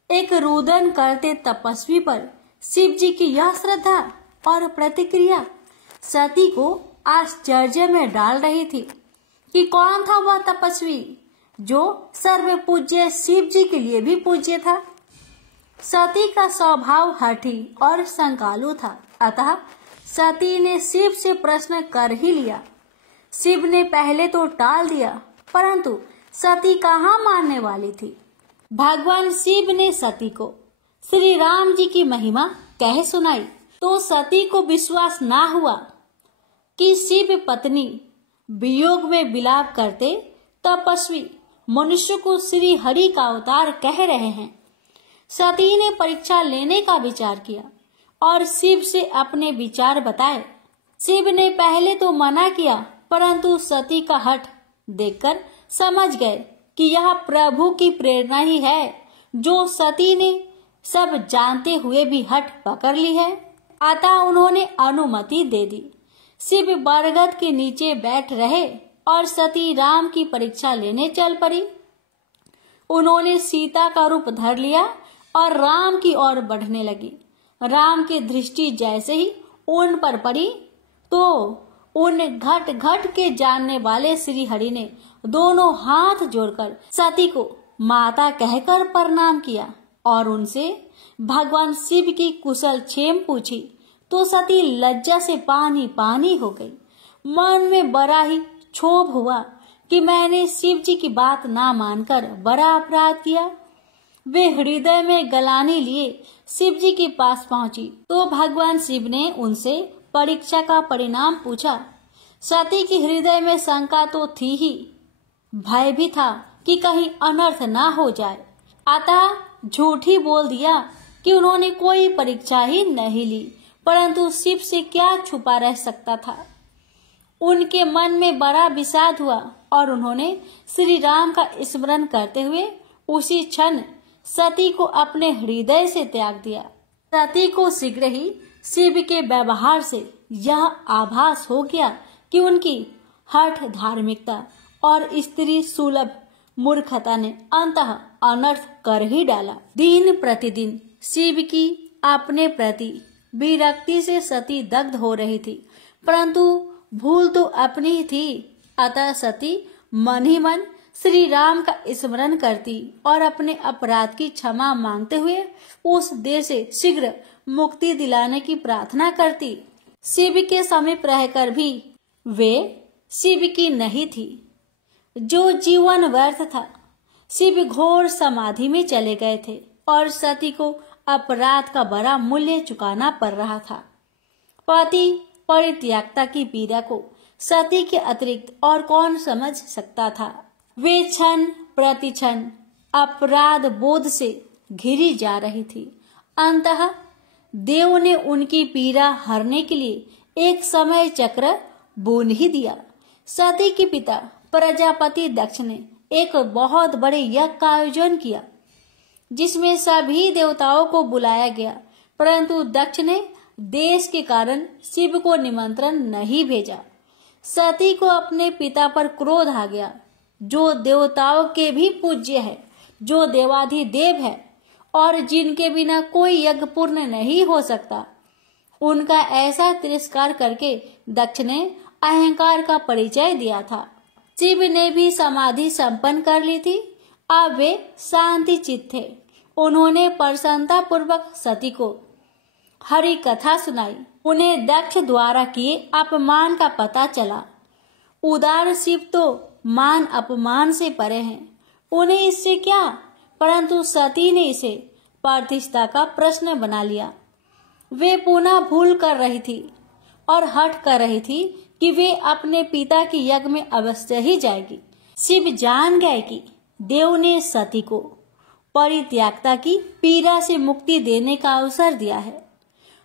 एक रुदन करते तपस्वी पर शिव जी की यह श्रद्धा और प्रतिक्रिया सती को आश्चर्य में डाल रही थी कि कौन था वह तपस्वी जो सर्व पूज्य शिव जी के लिए भी पूज्य था। सती का स्वभाव हठी और संकालु था, अतः सती ने शिव से प्रश्न कर ही लिया। शिव ने पहले तो टाल दिया, परंतु सती कहाँ मानने वाली थी। भगवान शिव ने सती को श्री राम जी की महिमा कह सुनाई तो सती को विश्वास ना हुआ कि शिव पत्नी वियोग में विलाप करते तपस्वी मनुष्य को श्री हरि का अवतार कह रहे हैं। सती ने परीक्षा लेने का विचार किया और शिव से अपने विचार बताए। शिव ने पहले तो मना किया, परंतु सती का हठ देखकर समझ गए कि यह प्रभु की प्रेरणा ही है जो सती ने सब जानते हुए भी हठ पकड़ ली है। अतः उन्होंने अनुमति दे दी। शिव बरगद के नीचे बैठ रहे और सती राम की परीक्षा लेने चल पड़ी। उन्होंने सीता का रूप धर लिया और राम की ओर बढ़ने लगी। राम की दृष्टि जैसे ही उन पर पड़ी तो उन घट घट के जानने वाले श्री हरि ने दोनों हाथ जोड़कर सती को माता कहकर प्रणाम किया और उनसे भगवान शिव की कुशल क्षेम पूछी तो सती लज्जा से पानी पानी हो गई। मन में बड़ा ही क्षोभ हुआ कि मैंने शिव जी की बात ना मानकर बड़ा अपराध किया। वे हृदय में गलानी लिए शिव जी के पास पहुंची तो भगवान शिव ने उनसे परीक्षा का परिणाम पूछा। सती की हृदय में शंका तो थी ही, भय भी था कि कहीं अनर्थ ना हो जाए। अतः झूठ ही बोल दिया कि उन्होंने कोई परीक्षा ही नहीं ली, परंतु शिव से क्या छुपा रह सकता था। उनके मन में बड़ा विषाद हुआ और उन्होंने श्री राम का स्मरण करते हुए उसी क्षण सती को अपने हृदय से त्याग दिया। सती को शीघ्र ही शिव के व्यवहार से यह आभास हो गया कि उनकी हठ धार्मिकता और स्त्री सुलभ मूर्खता ने अंततः अनर्थ कर ही डाला। दिन प्रतिदिन शिव की अपने प्रति विरक्ति से सती दग्ध हो रही थी, परंतु भूल तो अपनी ही थी। अतः सती मन ही मन श्री राम का स्मरण करती और अपने अपराध की क्षमा मांगते हुए उस देह से शीघ्र मुक्ति दिलाने की प्रार्थना करती। शिव के समीप रहकर भी वे शिव की नहीं थी। जो जीवन व्यर्थ था। शिव घोर समाधि में चले गए थे और सती को अपराध का बड़ा मूल्य चुकाना पड़ रहा था। पति परित्यागता की पीड़ा को सती के अतिरिक्त और कौन समझ सकता था। वे क्षण प्रति क्षण अपराध बोध से घिरी जा रही थी। अंततः देव ने उनकी पीड़ा हरने के लिए एक समय चक्र बुन ही दिया। सती के पिता प्रजापति दक्ष ने एक बहुत बड़े यज्ञ का आयोजन किया जिसमें सभी देवताओं को बुलाया गया, परंतु दक्ष ने देश के कारण शिव को निमंत्रण नहीं भेजा। सती को अपने पिता पर क्रोध आ गया, जो देवताओं के भी पूज्य है, जो देवाधिदेव है और जिनके बिना कोई यज्ञ पूर्ण नहीं हो सकता। उनका ऐसा तिरस्कार करके दक्ष ने अहंकार का परिचय दिया था। शिव ने भी समाधि संपन्न कर ली थी। अब वे शांति चित्त थे। उन्होंने प्रसन्नता पूर्वक सती को हरि कथा सुनाई। उन्हें दक्ष द्वारा किए अपमान का पता चला। उदार शिव तो मान अपमान से परे हैं, उन्हें इससे क्या, परंतु सती ने इसे प्रतिष्ठा का प्रश्न बना लिया। वे पुनः भूल कर रही थी और हठ कर रही थी कि वे अपने पिता के यज्ञ में अवश्य ही जाएगी। शिव जान गए कि देव ने सती को परित्यागता की पीड़ा से मुक्ति देने का अवसर दिया है।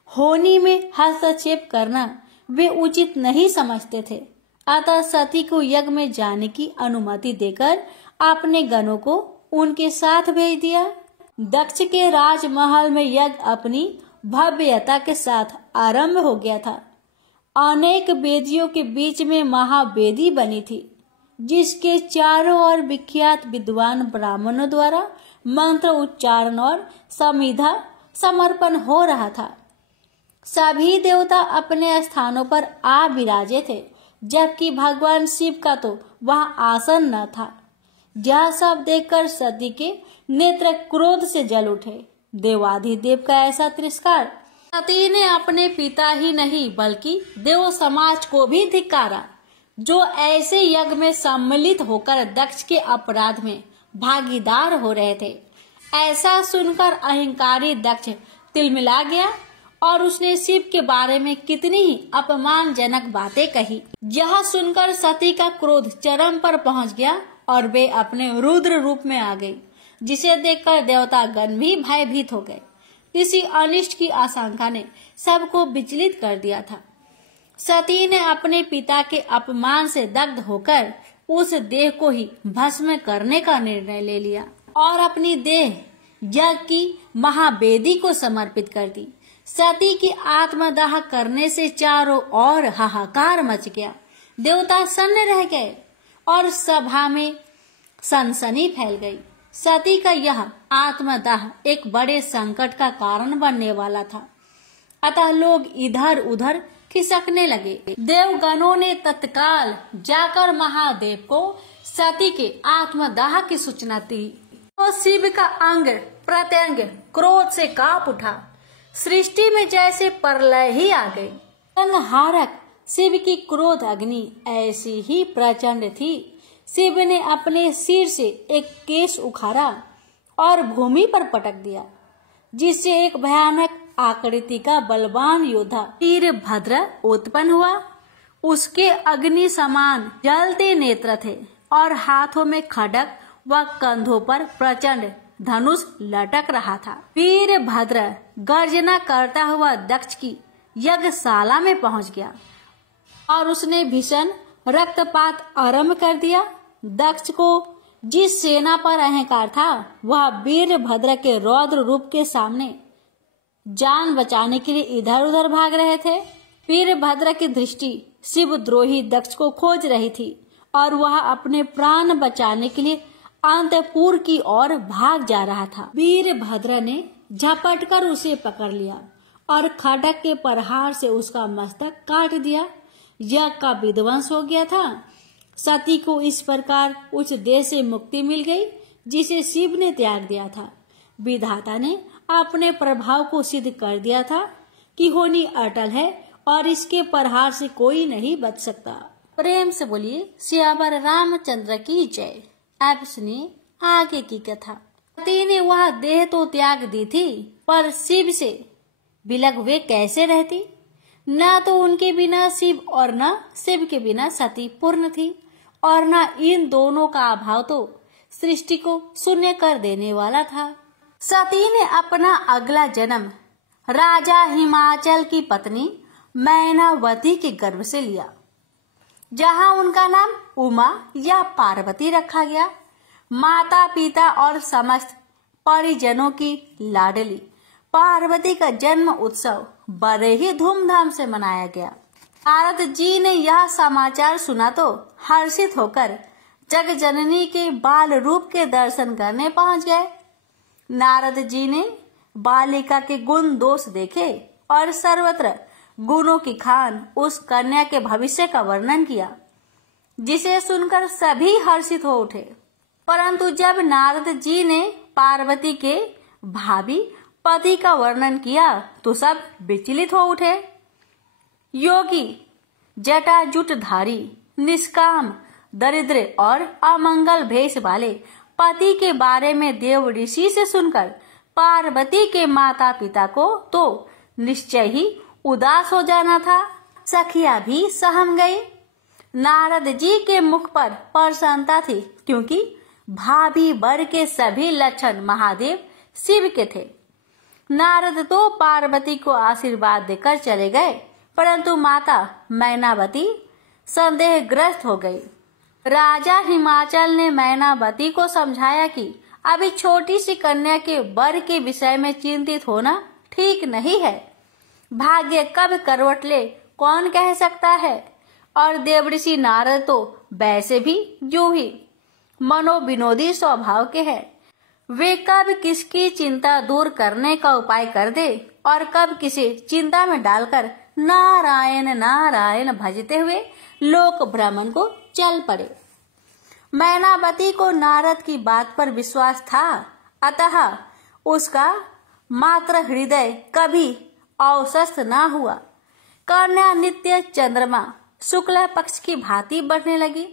होनी में हस्तक्षेप करना वे उचित नहीं समझते थे। अतः सती को यज्ञ में जाने की अनुमति देकर अपने गणों को उनके साथ भेज दिया। दक्ष के राजमहल में यज्ञ अपनी भव्यता के साथ आरंभ हो गया था। अनेक वेदियों के बीच में महावेदी बनी थी, जिसके चारों ओर विख्यात विद्वान ब्राह्मणों द्वारा मंत्र उच्चारण और समिधा समर्पण हो रहा था। सभी देवता अपने स्थानों पर आ विराजे थे, जबकि भगवान शिव का तो वहां आसन न था। यह सब देखकर सती के नेत्र क्रोध से जल उठे। देवाधिदेव का ऐसा तिरस्कार! सती ने अपने पिता ही नहीं बल्कि देव समाज को भी धिक्कारा, जो ऐसे यज्ञ में सम्मिलित होकर दक्ष के अपराध में भागीदार हो रहे थे। ऐसा सुनकर अहंकारी दक्ष तिलमिला गया और उसने शिव के बारे में कितनी ही अपमानजनक बातें कही। यह सुनकर सती का क्रोध चरम पर पहुंच गया और वे अपने रुद्र रूप में आ गई, जिसे देखकर देवतागण भी भयभीत हो गए। किसी अनिष्ट की आशंका ने सबको विचलित कर दिया था। सती ने अपने पिता के अपमान से दग्ध होकर उस देह को ही भस्म करने का निर्णय ले लिया और अपनी देह यज्ञ की महावेदी को समर्पित कर दी। सती की आत्मदाह करने से चारों ओर हाहाकार मच गया। देवता सन्न रह गए और सभा में सनसनी फैल गई। सती का यह आत्मदाह एक बड़े संकट का कारण बनने वाला था। अतः लोग इधर उधर खिसकने लगे। देवगणों ने तत्काल जाकर महादेव को सती के आत्मदाह की सूचना दी। तो शिव का अंग प्रत्यंग क्रोध से कांप उठा। सृष्टि में जैसे प्रलय ही आ गई। संहारक शिव की क्रोध अग्नि ऐसी ही प्रचंड थी। शिव ने अपने सिर से एक केश उखाड़ा और भूमि पर पटक दिया, जिससे एक भयानक आकृति का बलवान योद्धा वीरभद्र उत्पन्न हुआ। उसके अग्नि समान जलते नेत्र थे और हाथों में खड्ग व कंधों पर प्रचंड धनुष लटक रहा था। वीरभद्र गर्जना करता हुआ दक्ष की यज्ञशाला में पहुंच गया और उसने भीषण रक्तपात आरंभ कर दिया। दक्ष को जिस सेना पर अहंकार था, वह वीरभद्र के रौद्र रूप के सामने जान बचाने के लिए इधर उधर भाग रहे थे। वीरभद्र की दृष्टि शिवद्रोही दक्ष को खोज रही थी और वह अपने प्राण बचाने के लिए अंतपुर की ओर भाग जा रहा था। वीरभद्र ने झपट कर उसे पकड़ लिया और खड्ग के प्रहार से उसका मस्तक काट दिया। यज्ञ का विध्वंस हो गया था। सती को इस प्रकार उस देह से मुक्ति मिल गई जिसे शिव ने त्याग दिया था। विधाता ने अपने प्रभाव को सिद्ध कर दिया था कि होनी अटल है और इसके प्रहार से कोई नहीं बच सकता। प्रेम से बोलिए सियावर रामचंद्र की जय। अब सुनिए आगे की कथा। सती ने वह देह तो त्याग दी थी, पर शिव से बिलग वे कैसे रहती? न तो उनके बिना शिव और न शिव के बिना सती पूर्ण थी, और न इन दोनों का अभाव तो सृष्टि को शून्य कर देने वाला था। सती ने अपना अगला जन्म राजा हिमाचल की पत्नी मैनावती के गर्भ से लिया, जहां उनका नाम उमा या पार्वती रखा गया। माता पिता और समस्त परिजनों की लाडली पार्वती का जन्म उत्सव बड़े ही धूमधाम से मनाया गया। नारद जी ने यह समाचार सुना तो हर्षित होकर जगजननी के बाल रूप के दर्शन करने पहुंच गए। नारद जी ने बालिका के गुण दोष देखे और सर्वत्र गुणों की खान उस कन्या के भविष्य का वर्णन किया, जिसे सुनकर सभी हर्षित हो उठे। परंतु जब नारद जी ने पार्वती के भावी पति का वर्णन किया तो सब विचलित हो उठे। योगी, जटाजुटधारी, निष्काम, दरिद्र और अमंगल भेष वाले पति के बारे में देव ऋषि से सुनकर पार्वती के माता पिता को तो निश्चय ही उदास हो जाना था। सखिया भी सहम गई। नारद जी के मुख पर प्रसन्नता थी, क्योंकि भाभी वर के सभी लक्षण महादेव शिव के थे। नारद तो पार्वती को आशीर्वाद देकर चले गए, परंतु माता मैनावती संदेहग्रस्त हो गई। राजा हिमाचल ने मैनावती को समझाया कि अभी छोटी सी कन्या के वर के विषय में चिंतित होना ठीक नहीं है। भाग्य कब करवट ले कौन कह सकता है, और देवऋषि नारद तो वैसे भी यूं ही मनोविनोदी स्वभाव के हैं। वे कब किसकी चिंता दूर करने का उपाय कर दे और कब किसी चिंता में डालकर नारायण नारायण भजते हुए लोक भ्रमण को चल पड़े। मैनावती को नारद की बात पर विश्वास था, अतः उसका मात्र हृदय कभी अवसस्त न हुआ। कन्या नित्य चंद्रमा शुक्ल पक्ष की भांति बढ़ने लगी।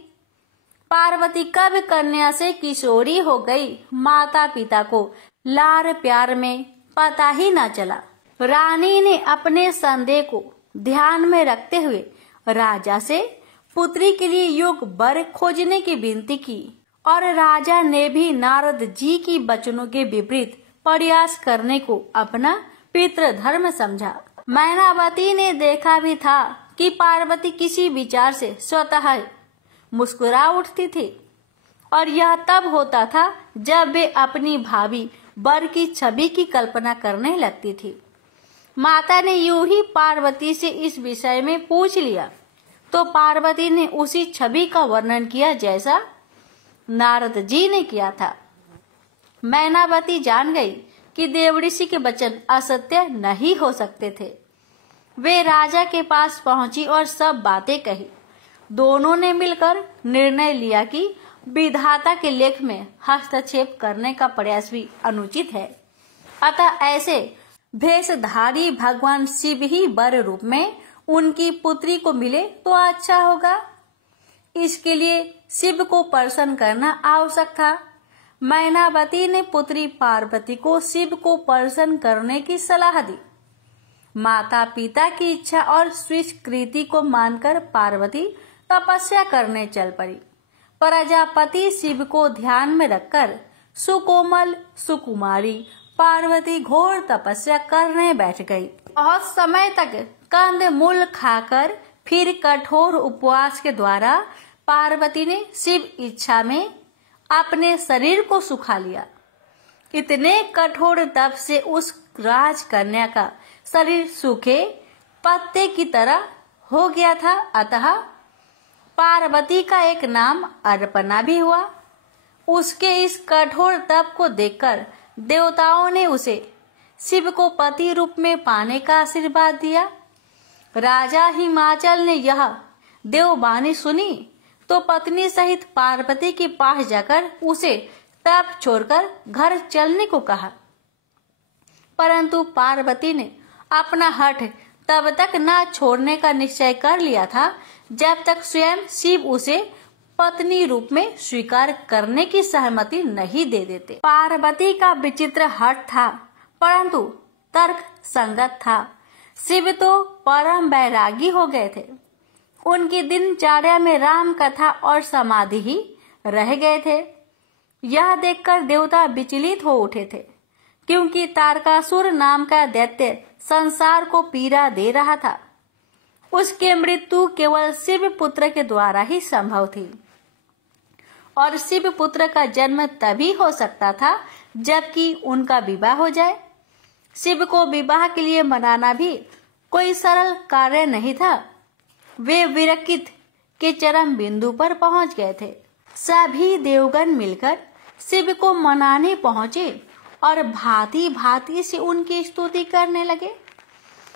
पार्वती कब कन्या से किशोरी हो गई, माता पिता को लार प्यार में पता ही न चला। रानी ने अपने संदेह को ध्यान में रखते हुए राजा से पुत्री के लिए योग्य वर खोजने की विनती की, और राजा ने भी नारद जी की वचनों के विपरीत प्रयास करने को अपना पितृधर्म समझा। मैनावती ने देखा भी था कि पार्वती किसी विचार से स्वतः मुस्कुरा उठती थी, और यह तब होता था जब वे अपनी भाभी वर की छवि की कल्पना करने लगती थी। माता ने यूं ही पार्वती से इस विषय में पूछ लिया, तो पार्वती ने उसी छवि का वर्णन किया जैसा नारद जी ने किया था। मैनावती जान गई कि देवऋषि के वचन असत्य नहीं हो सकते थे। वे राजा के पास पहुंची और सब बातें कही। दोनों ने मिलकर निर्णय लिया कि विधाता के लेख में हस्तक्षेप करने का प्रयास भी अनुचित है, अतः ऐसे भेषधारी भगवान शिव ही वर रूप में उनकी पुत्री को मिले तो अच्छा होगा। इसके लिए शिव को प्रसन्न करना आवश्यक था। मैनावती ने पुत्री पार्वती को शिव को प्रसन्न करने की सलाह दी। माता पिता की इच्छा और स्वीकृति को मानकर पार्वती तपस्या करने चल पड़ी। प्रजापति शिव को ध्यान में रखकर सुकोमल सुकुमारी पार्वती घोर तपस्या करने बैठ गई। बहुत समय तक कंद मूल खाकर फिर कठोर उपवास के द्वारा पार्वती ने शिव इच्छा में अपने शरीर को सुखा लिया। इतने कठोर तप से उस राजकन्या का शरीर सूखे पत्ते की तरह हो गया था, अतः पार्वती का एक नाम अर्पणा भी हुआ। उसके इस कठोर तप को देखकर देवताओं ने उसे शिव को पति रूप में पाने का आशीर्वाद दिया। राजा हिमाचल ने यह देववाणी सुनी तो पत्नी सहित पार्वती के पास जाकर उसे तप छोड़कर घर चलने को कहा, परंतु पार्वती ने अपना हठ तब तक न छोड़ने का निश्चय कर लिया था जब तक स्वयं शिव उसे पत्नी रूप में स्वीकार करने की सहमति नहीं दे देते। पार्वती का विचित्र हठ था, परंतु तर्क संगत था। शिव तो परम वैरागी हो गए थे। उनकी दिनचर्या में राम कथा और समाधि ही रह गए थे। यह देखकर देवता विचलित हो उठे थे, क्योंकि तारकासुर नाम का दैत्य संसार को पीड़ा दे रहा था। उसके मृत्यु केवल शिव पुत्र के द्वारा ही संभव थी, और शिव पुत्र का जन्म तभी हो सकता था जबकि उनका विवाह हो जाए। शिव को विवाह के लिए मनाना भी कोई सरल कार्य नहीं था। वे विरकित के चरम बिंदु पर पहुंच गए थे। सभी देवगण मिलकर शिव को मनाने पहुंचे और भांति भांति से उनकी स्तुति करने लगे।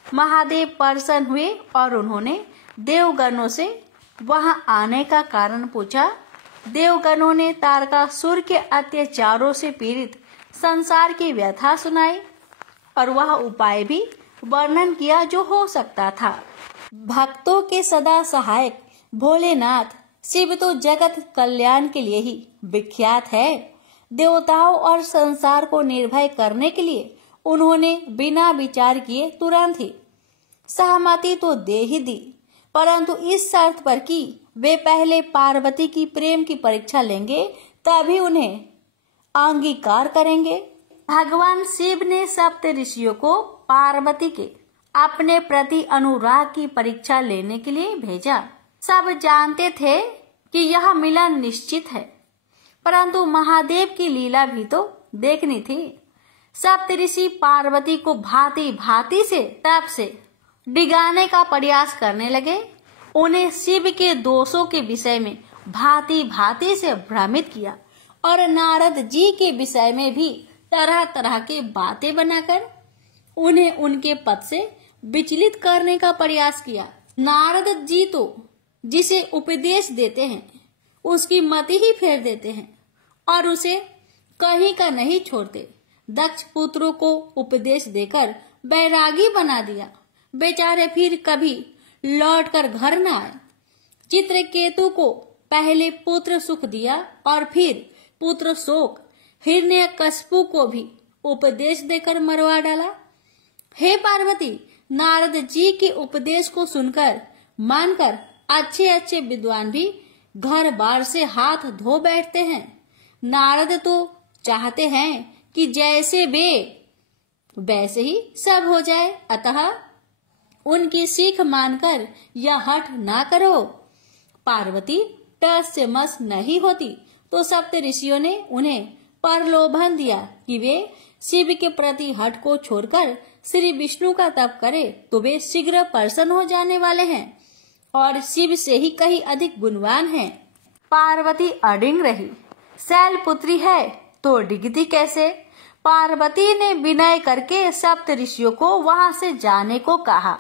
महादेव प्रसन्न हुए और उन्होंने देवगणों से वहां आने का कारण पूछा। देवगणों ने तारकासुर के अत्याचारों से पीड़ित संसार की व्यथा सुनाई और वह उपाय भी वर्णन किया जो हो सकता था। भक्तों के सदा सहायक भोलेनाथ शिव तो जगत कल्याण के लिए ही विख्यात है। देवताओं और संसार को निर्भय करने के लिए उन्होंने बिना विचार किए तुरंत ही सहमति तो दे ही दी, परंतु इस शर्त पर कि वे पहले पार्वती की प्रेम की परीक्षा लेंगे, तभी उन्हें अंगीकार करेंगे। भगवान शिव ने सप्त ऋषियों को पार्वती के अपने प्रति अनुराग की परीक्षा लेने के लिए भेजा। सब जानते थे कि यह मिलन निश्चित है, परंतु महादेव की लीला भी तो देखनी थी। सप्तऋषि पार्वती को भांति भांति से तप से डिगाने का प्रयास करने लगे। उन्हें शिव के दोषों के विषय में भांति भांति से भ्रमित किया और नारद जी के विषय में भी तरह तरह के बातें बनाकर उन्हें उनके पद से विचलित करने का प्रयास किया। नारद जी तो जिसे उपदेश देते हैं उसकी मति ही फेर देते हैं और उसे कहीं का नहीं छोड़ते। दक्ष पुत्रों को उपदेश देकर बैरागी बना दिया, बेचारे फिर कभी लौटकर घर न आए। चित्रकेतु को पहले पुत्र सुख दिया और फिर पुत्र शोक। हिरण्यकशिपु को भी उपदेश देकर मरवा डाला। हे पार्वती, नारद जी के उपदेश को सुनकर मानकर अच्छे अच्छे विद्वान भी घर बार से हाथ धो बैठते हैं। नारद तो चाहते हैं कि जैसे वे वैसे ही सब हो जाए, अतः उनकी सीख मानकर यह हठ ना करो। पार्वती टस से मस नहीं होती तो सप्त ऋषियों ने उन्हें प्रलोभन दिया कि वे शिव के प्रति हठ को छोड़कर श्री विष्णु का तप करे तो वे शीघ्र प्रसन्न हो जाने वाले हैं और शिव से ही कहीं अधिक गुणवान हैं। पार्वती अडिंग रही। शैलपुत्री है तो डिगती कैसे? पार्वती ने विनय करके सप्त ऋषियों को वहां से जाने को कहा।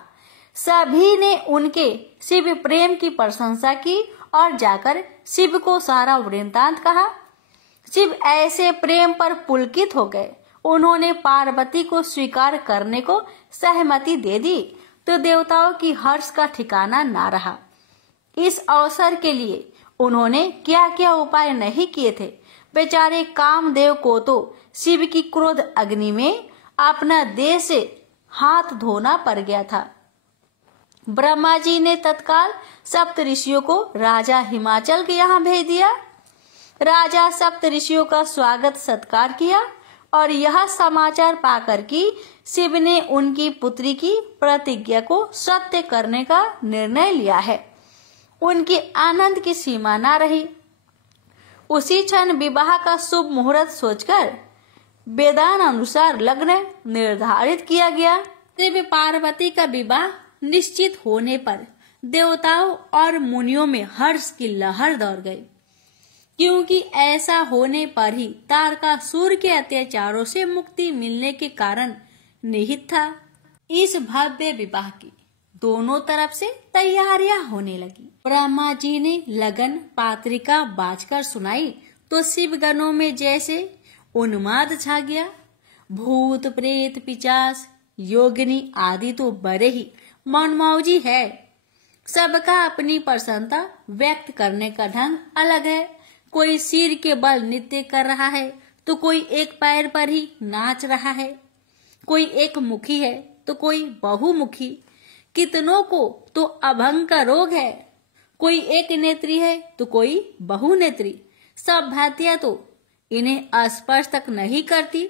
सभी ने उनके शिव प्रेम की प्रशंसा की और जाकर शिव को सारा वृत्तांत कहा। शिव ऐसे प्रेम पर पुलकित हो गए, उन्होंने पार्वती को स्वीकार करने को सहमति दे दी तो देवताओं की हर्ष का ठिकाना ना रहा। इस अवसर के लिए उन्होंने क्या क्या उपाय नहीं किए थे। बेचारे कामदेव को तो शिव की क्रोध अग्नि में अपना देह से हाथ धोना पड़ गया था। ब्रह्मा जी ने तत्काल सप्त ऋषियों को राजा हिमाचल के यहाँ भेज दिया। राजा सप्त ऋषियों का स्वागत सत्कार किया और यह समाचार पाकर कि शिव ने उनकी पुत्री की प्रतिज्ञा को सत्य करने का निर्णय लिया है, उनके आनंद की सीमा न रही। उसी क्षण विवाह का शुभ मुहूर्त सोचकर वेदान अनुसार लग्न निर्धारित किया गया। शिव पार्वती का विवाह निश्चित होने पर देवताओं और मुनियों में हर्ष की लहर दौड़ गई, क्योंकि ऐसा होने पर ही तारकासुर के अत्याचारों से मुक्ति मिलने के कारण निहित था। इस भव्य विवाह की दोनों तरफ से तैयारियां होने लगी। ब्रह्मा जी ने लगन पात्रिका बाजकर सुनाई तो शिवगणों में जैसे उन्माद छा गया। भूत प्रेत पिशाच योगिनी आदि तो बड़े ही मनमौजी है। सबका अपनी प्रसन्नता व्यक्त करने का ढंग अलग है। कोई सिर के बल नृत्य कर रहा है तो कोई एक पैर पर ही नाच रहा है, कोई एक मुखी है तो कोई बहुमुखी, कितनों को तो अभंग का रोग है, कोई एक नेत्री है तो कोई बहुनेत्री। सब भांतियां तो इन्हें स्पर्श तक नहीं करती।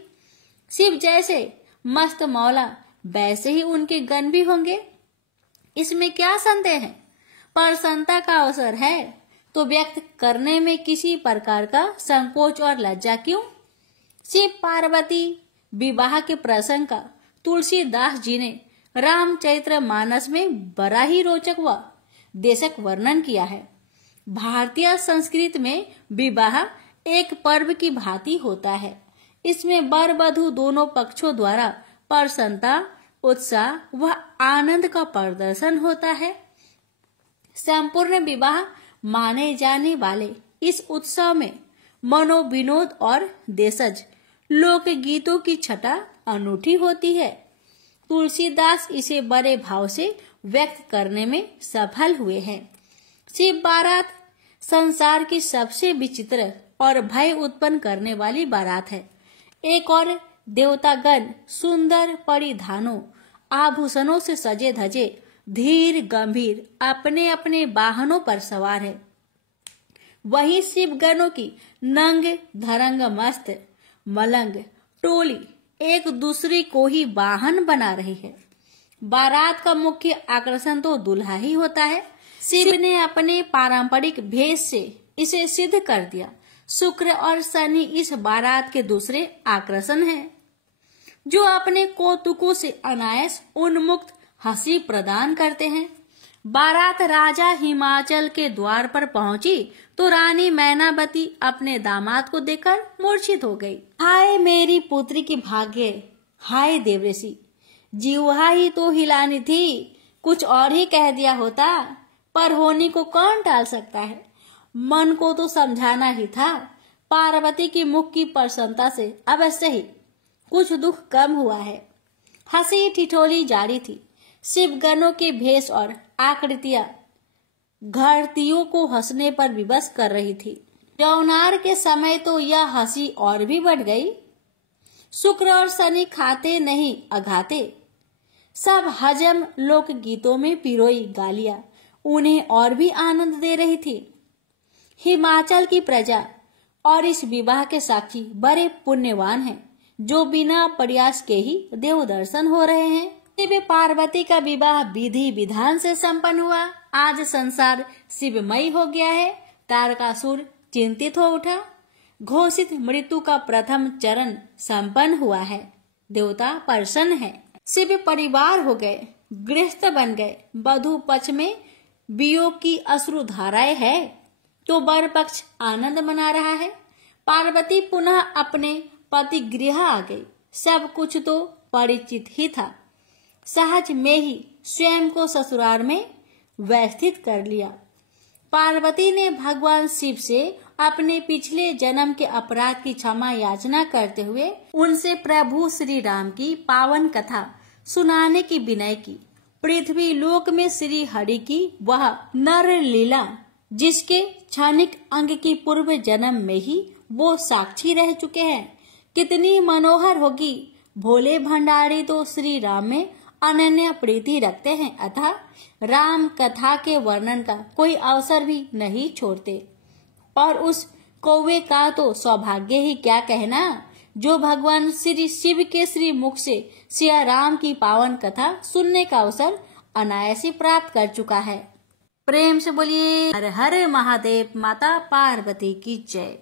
शिव जैसे मस्त मौला वैसे ही उनके गण भी होंगे, इसमें क्या संदेह है। प्रसन्नता का अवसर है तो व्यक्त करने में किसी प्रकार का संकोच और लज्जा क्यों। शिव पार्वती विवाह के प्रसंग का तुलसीदास जी ने रामचरितमानस में बड़ा ही रोचक व देशक वर्णन किया है। भारतीय संस्कृति में विवाह एक पर्व की भांति होता है। इसमें वर वधू दोनों पक्षों द्वारा प्रसन्नता उत्साह व आनंद का प्रदर्शन होता है। संपूर्ण विवाह माने जाने वाले इस उत्सव में मनोविनोद और देशज लोक गीतों की छटा अनूठी होती है। तुलसीदास इसे बड़े भाव से व्यक्त करने में सफल हुए हैं। शिव बारात संसार की सबसे विचित्र और भय उत्पन्न करने वाली बारात है। एक और देवतागण सुंदर परिधानों आभूषणों से सजे धजे धीर गंभीर अपने अपने वाहनों पर सवार है। वही शिवगणों की नंग धरंग मस्त मलंग टोली एक दूसरे को ही वाहन बना रही है। बारात का मुख्य आकर्षण तो दूल्हा ही होता है। शिव ने अपने पारंपरिक भेष से इसे सिद्ध कर दिया। शुक्र और शनि इस बारात के दूसरे आकर्षण हैं, जो अपने कौतुकों से अनायास उन्मुक्त हंसी प्रदान करते हैं। बारात राजा हिमाचल के द्वार पर पहुंची तो रानी मैनावती अपने दामाद को देखकर मूर्छित हो गई। हाय मेरी पुत्री की भाग्य, हाय देवऋषि, जीवा ही तो हिलानी थी, कुछ और ही कह दिया होता, पर होनी को कौन टाल सकता है। मन को तो समझाना ही था। पार्वती की मुख की प्रसन्नता से अवश्य ही कुछ दुख कम हुआ है। हंसी ठिठोली जारी थी। शिवगणों के भेष और आकृतियां घरतियों को हंसने पर विवश कर रही थी। जौनार के समय तो यह हंसी और भी बढ़ गई। शुक्र और शनि खाते नहीं अघाते, सब हजम लोक गीतों में पिरोई गालियां उन्हें और भी आनंद दे रही थी। हिमाचल की प्रजा और इस विवाह के साक्षी बड़े पुण्यवान हैं, जो बिना प्रयास के ही देव दर्शन हो रहे हैं। शिव पार्वती का विवाह विधि विधान से संपन्न हुआ। आज संसार शिवमयी हो गया है। तारकासुर चिंतित हो उठा। घोषित मृत्यु का प्रथम चरण संपन्न हुआ है। देवता प्रसन्न है। शिव परिवार हो गए, गृहस्थ बन गए। वधु पक्ष में वियोग की अश्रु धाराएं है तो वर पक्ष आनंद मना रहा है। पार्वती पुनः अपने पति गृह आ गई। सब कुछ तो परिचित ही था। सहज में ही स्वयं को ससुराल में व्यवस्थित कर लिया। पार्वती ने भगवान शिव से अपने पिछले जन्म के अपराध की क्षमा याचना करते हुए उनसे प्रभु श्री राम की पावन कथा सुनाने की विनय की। पृथ्वी लोक में श्री हरि की वह नर लीला, जिसके क्षणिक अंग की पूर्व जन्म में ही वो साक्षी रह चुके हैं, कितनी मनोहर होगी। भोले भंडारी तो श्री राम में अनन्य प्रीति रखते हैं, अतः राम कथा के वर्णन का कोई अवसर भी नहीं छोड़ते। और उस कौवे का तो सौभाग्य ही क्या कहना, जो भगवान श्री शिव के श्री मुख से सिया राम की पावन कथा सुनने का अवसर अनायास ही प्राप्त कर चुका है। प्रेम से बोलिए हर हर महादेव। माता पार्वती की जय।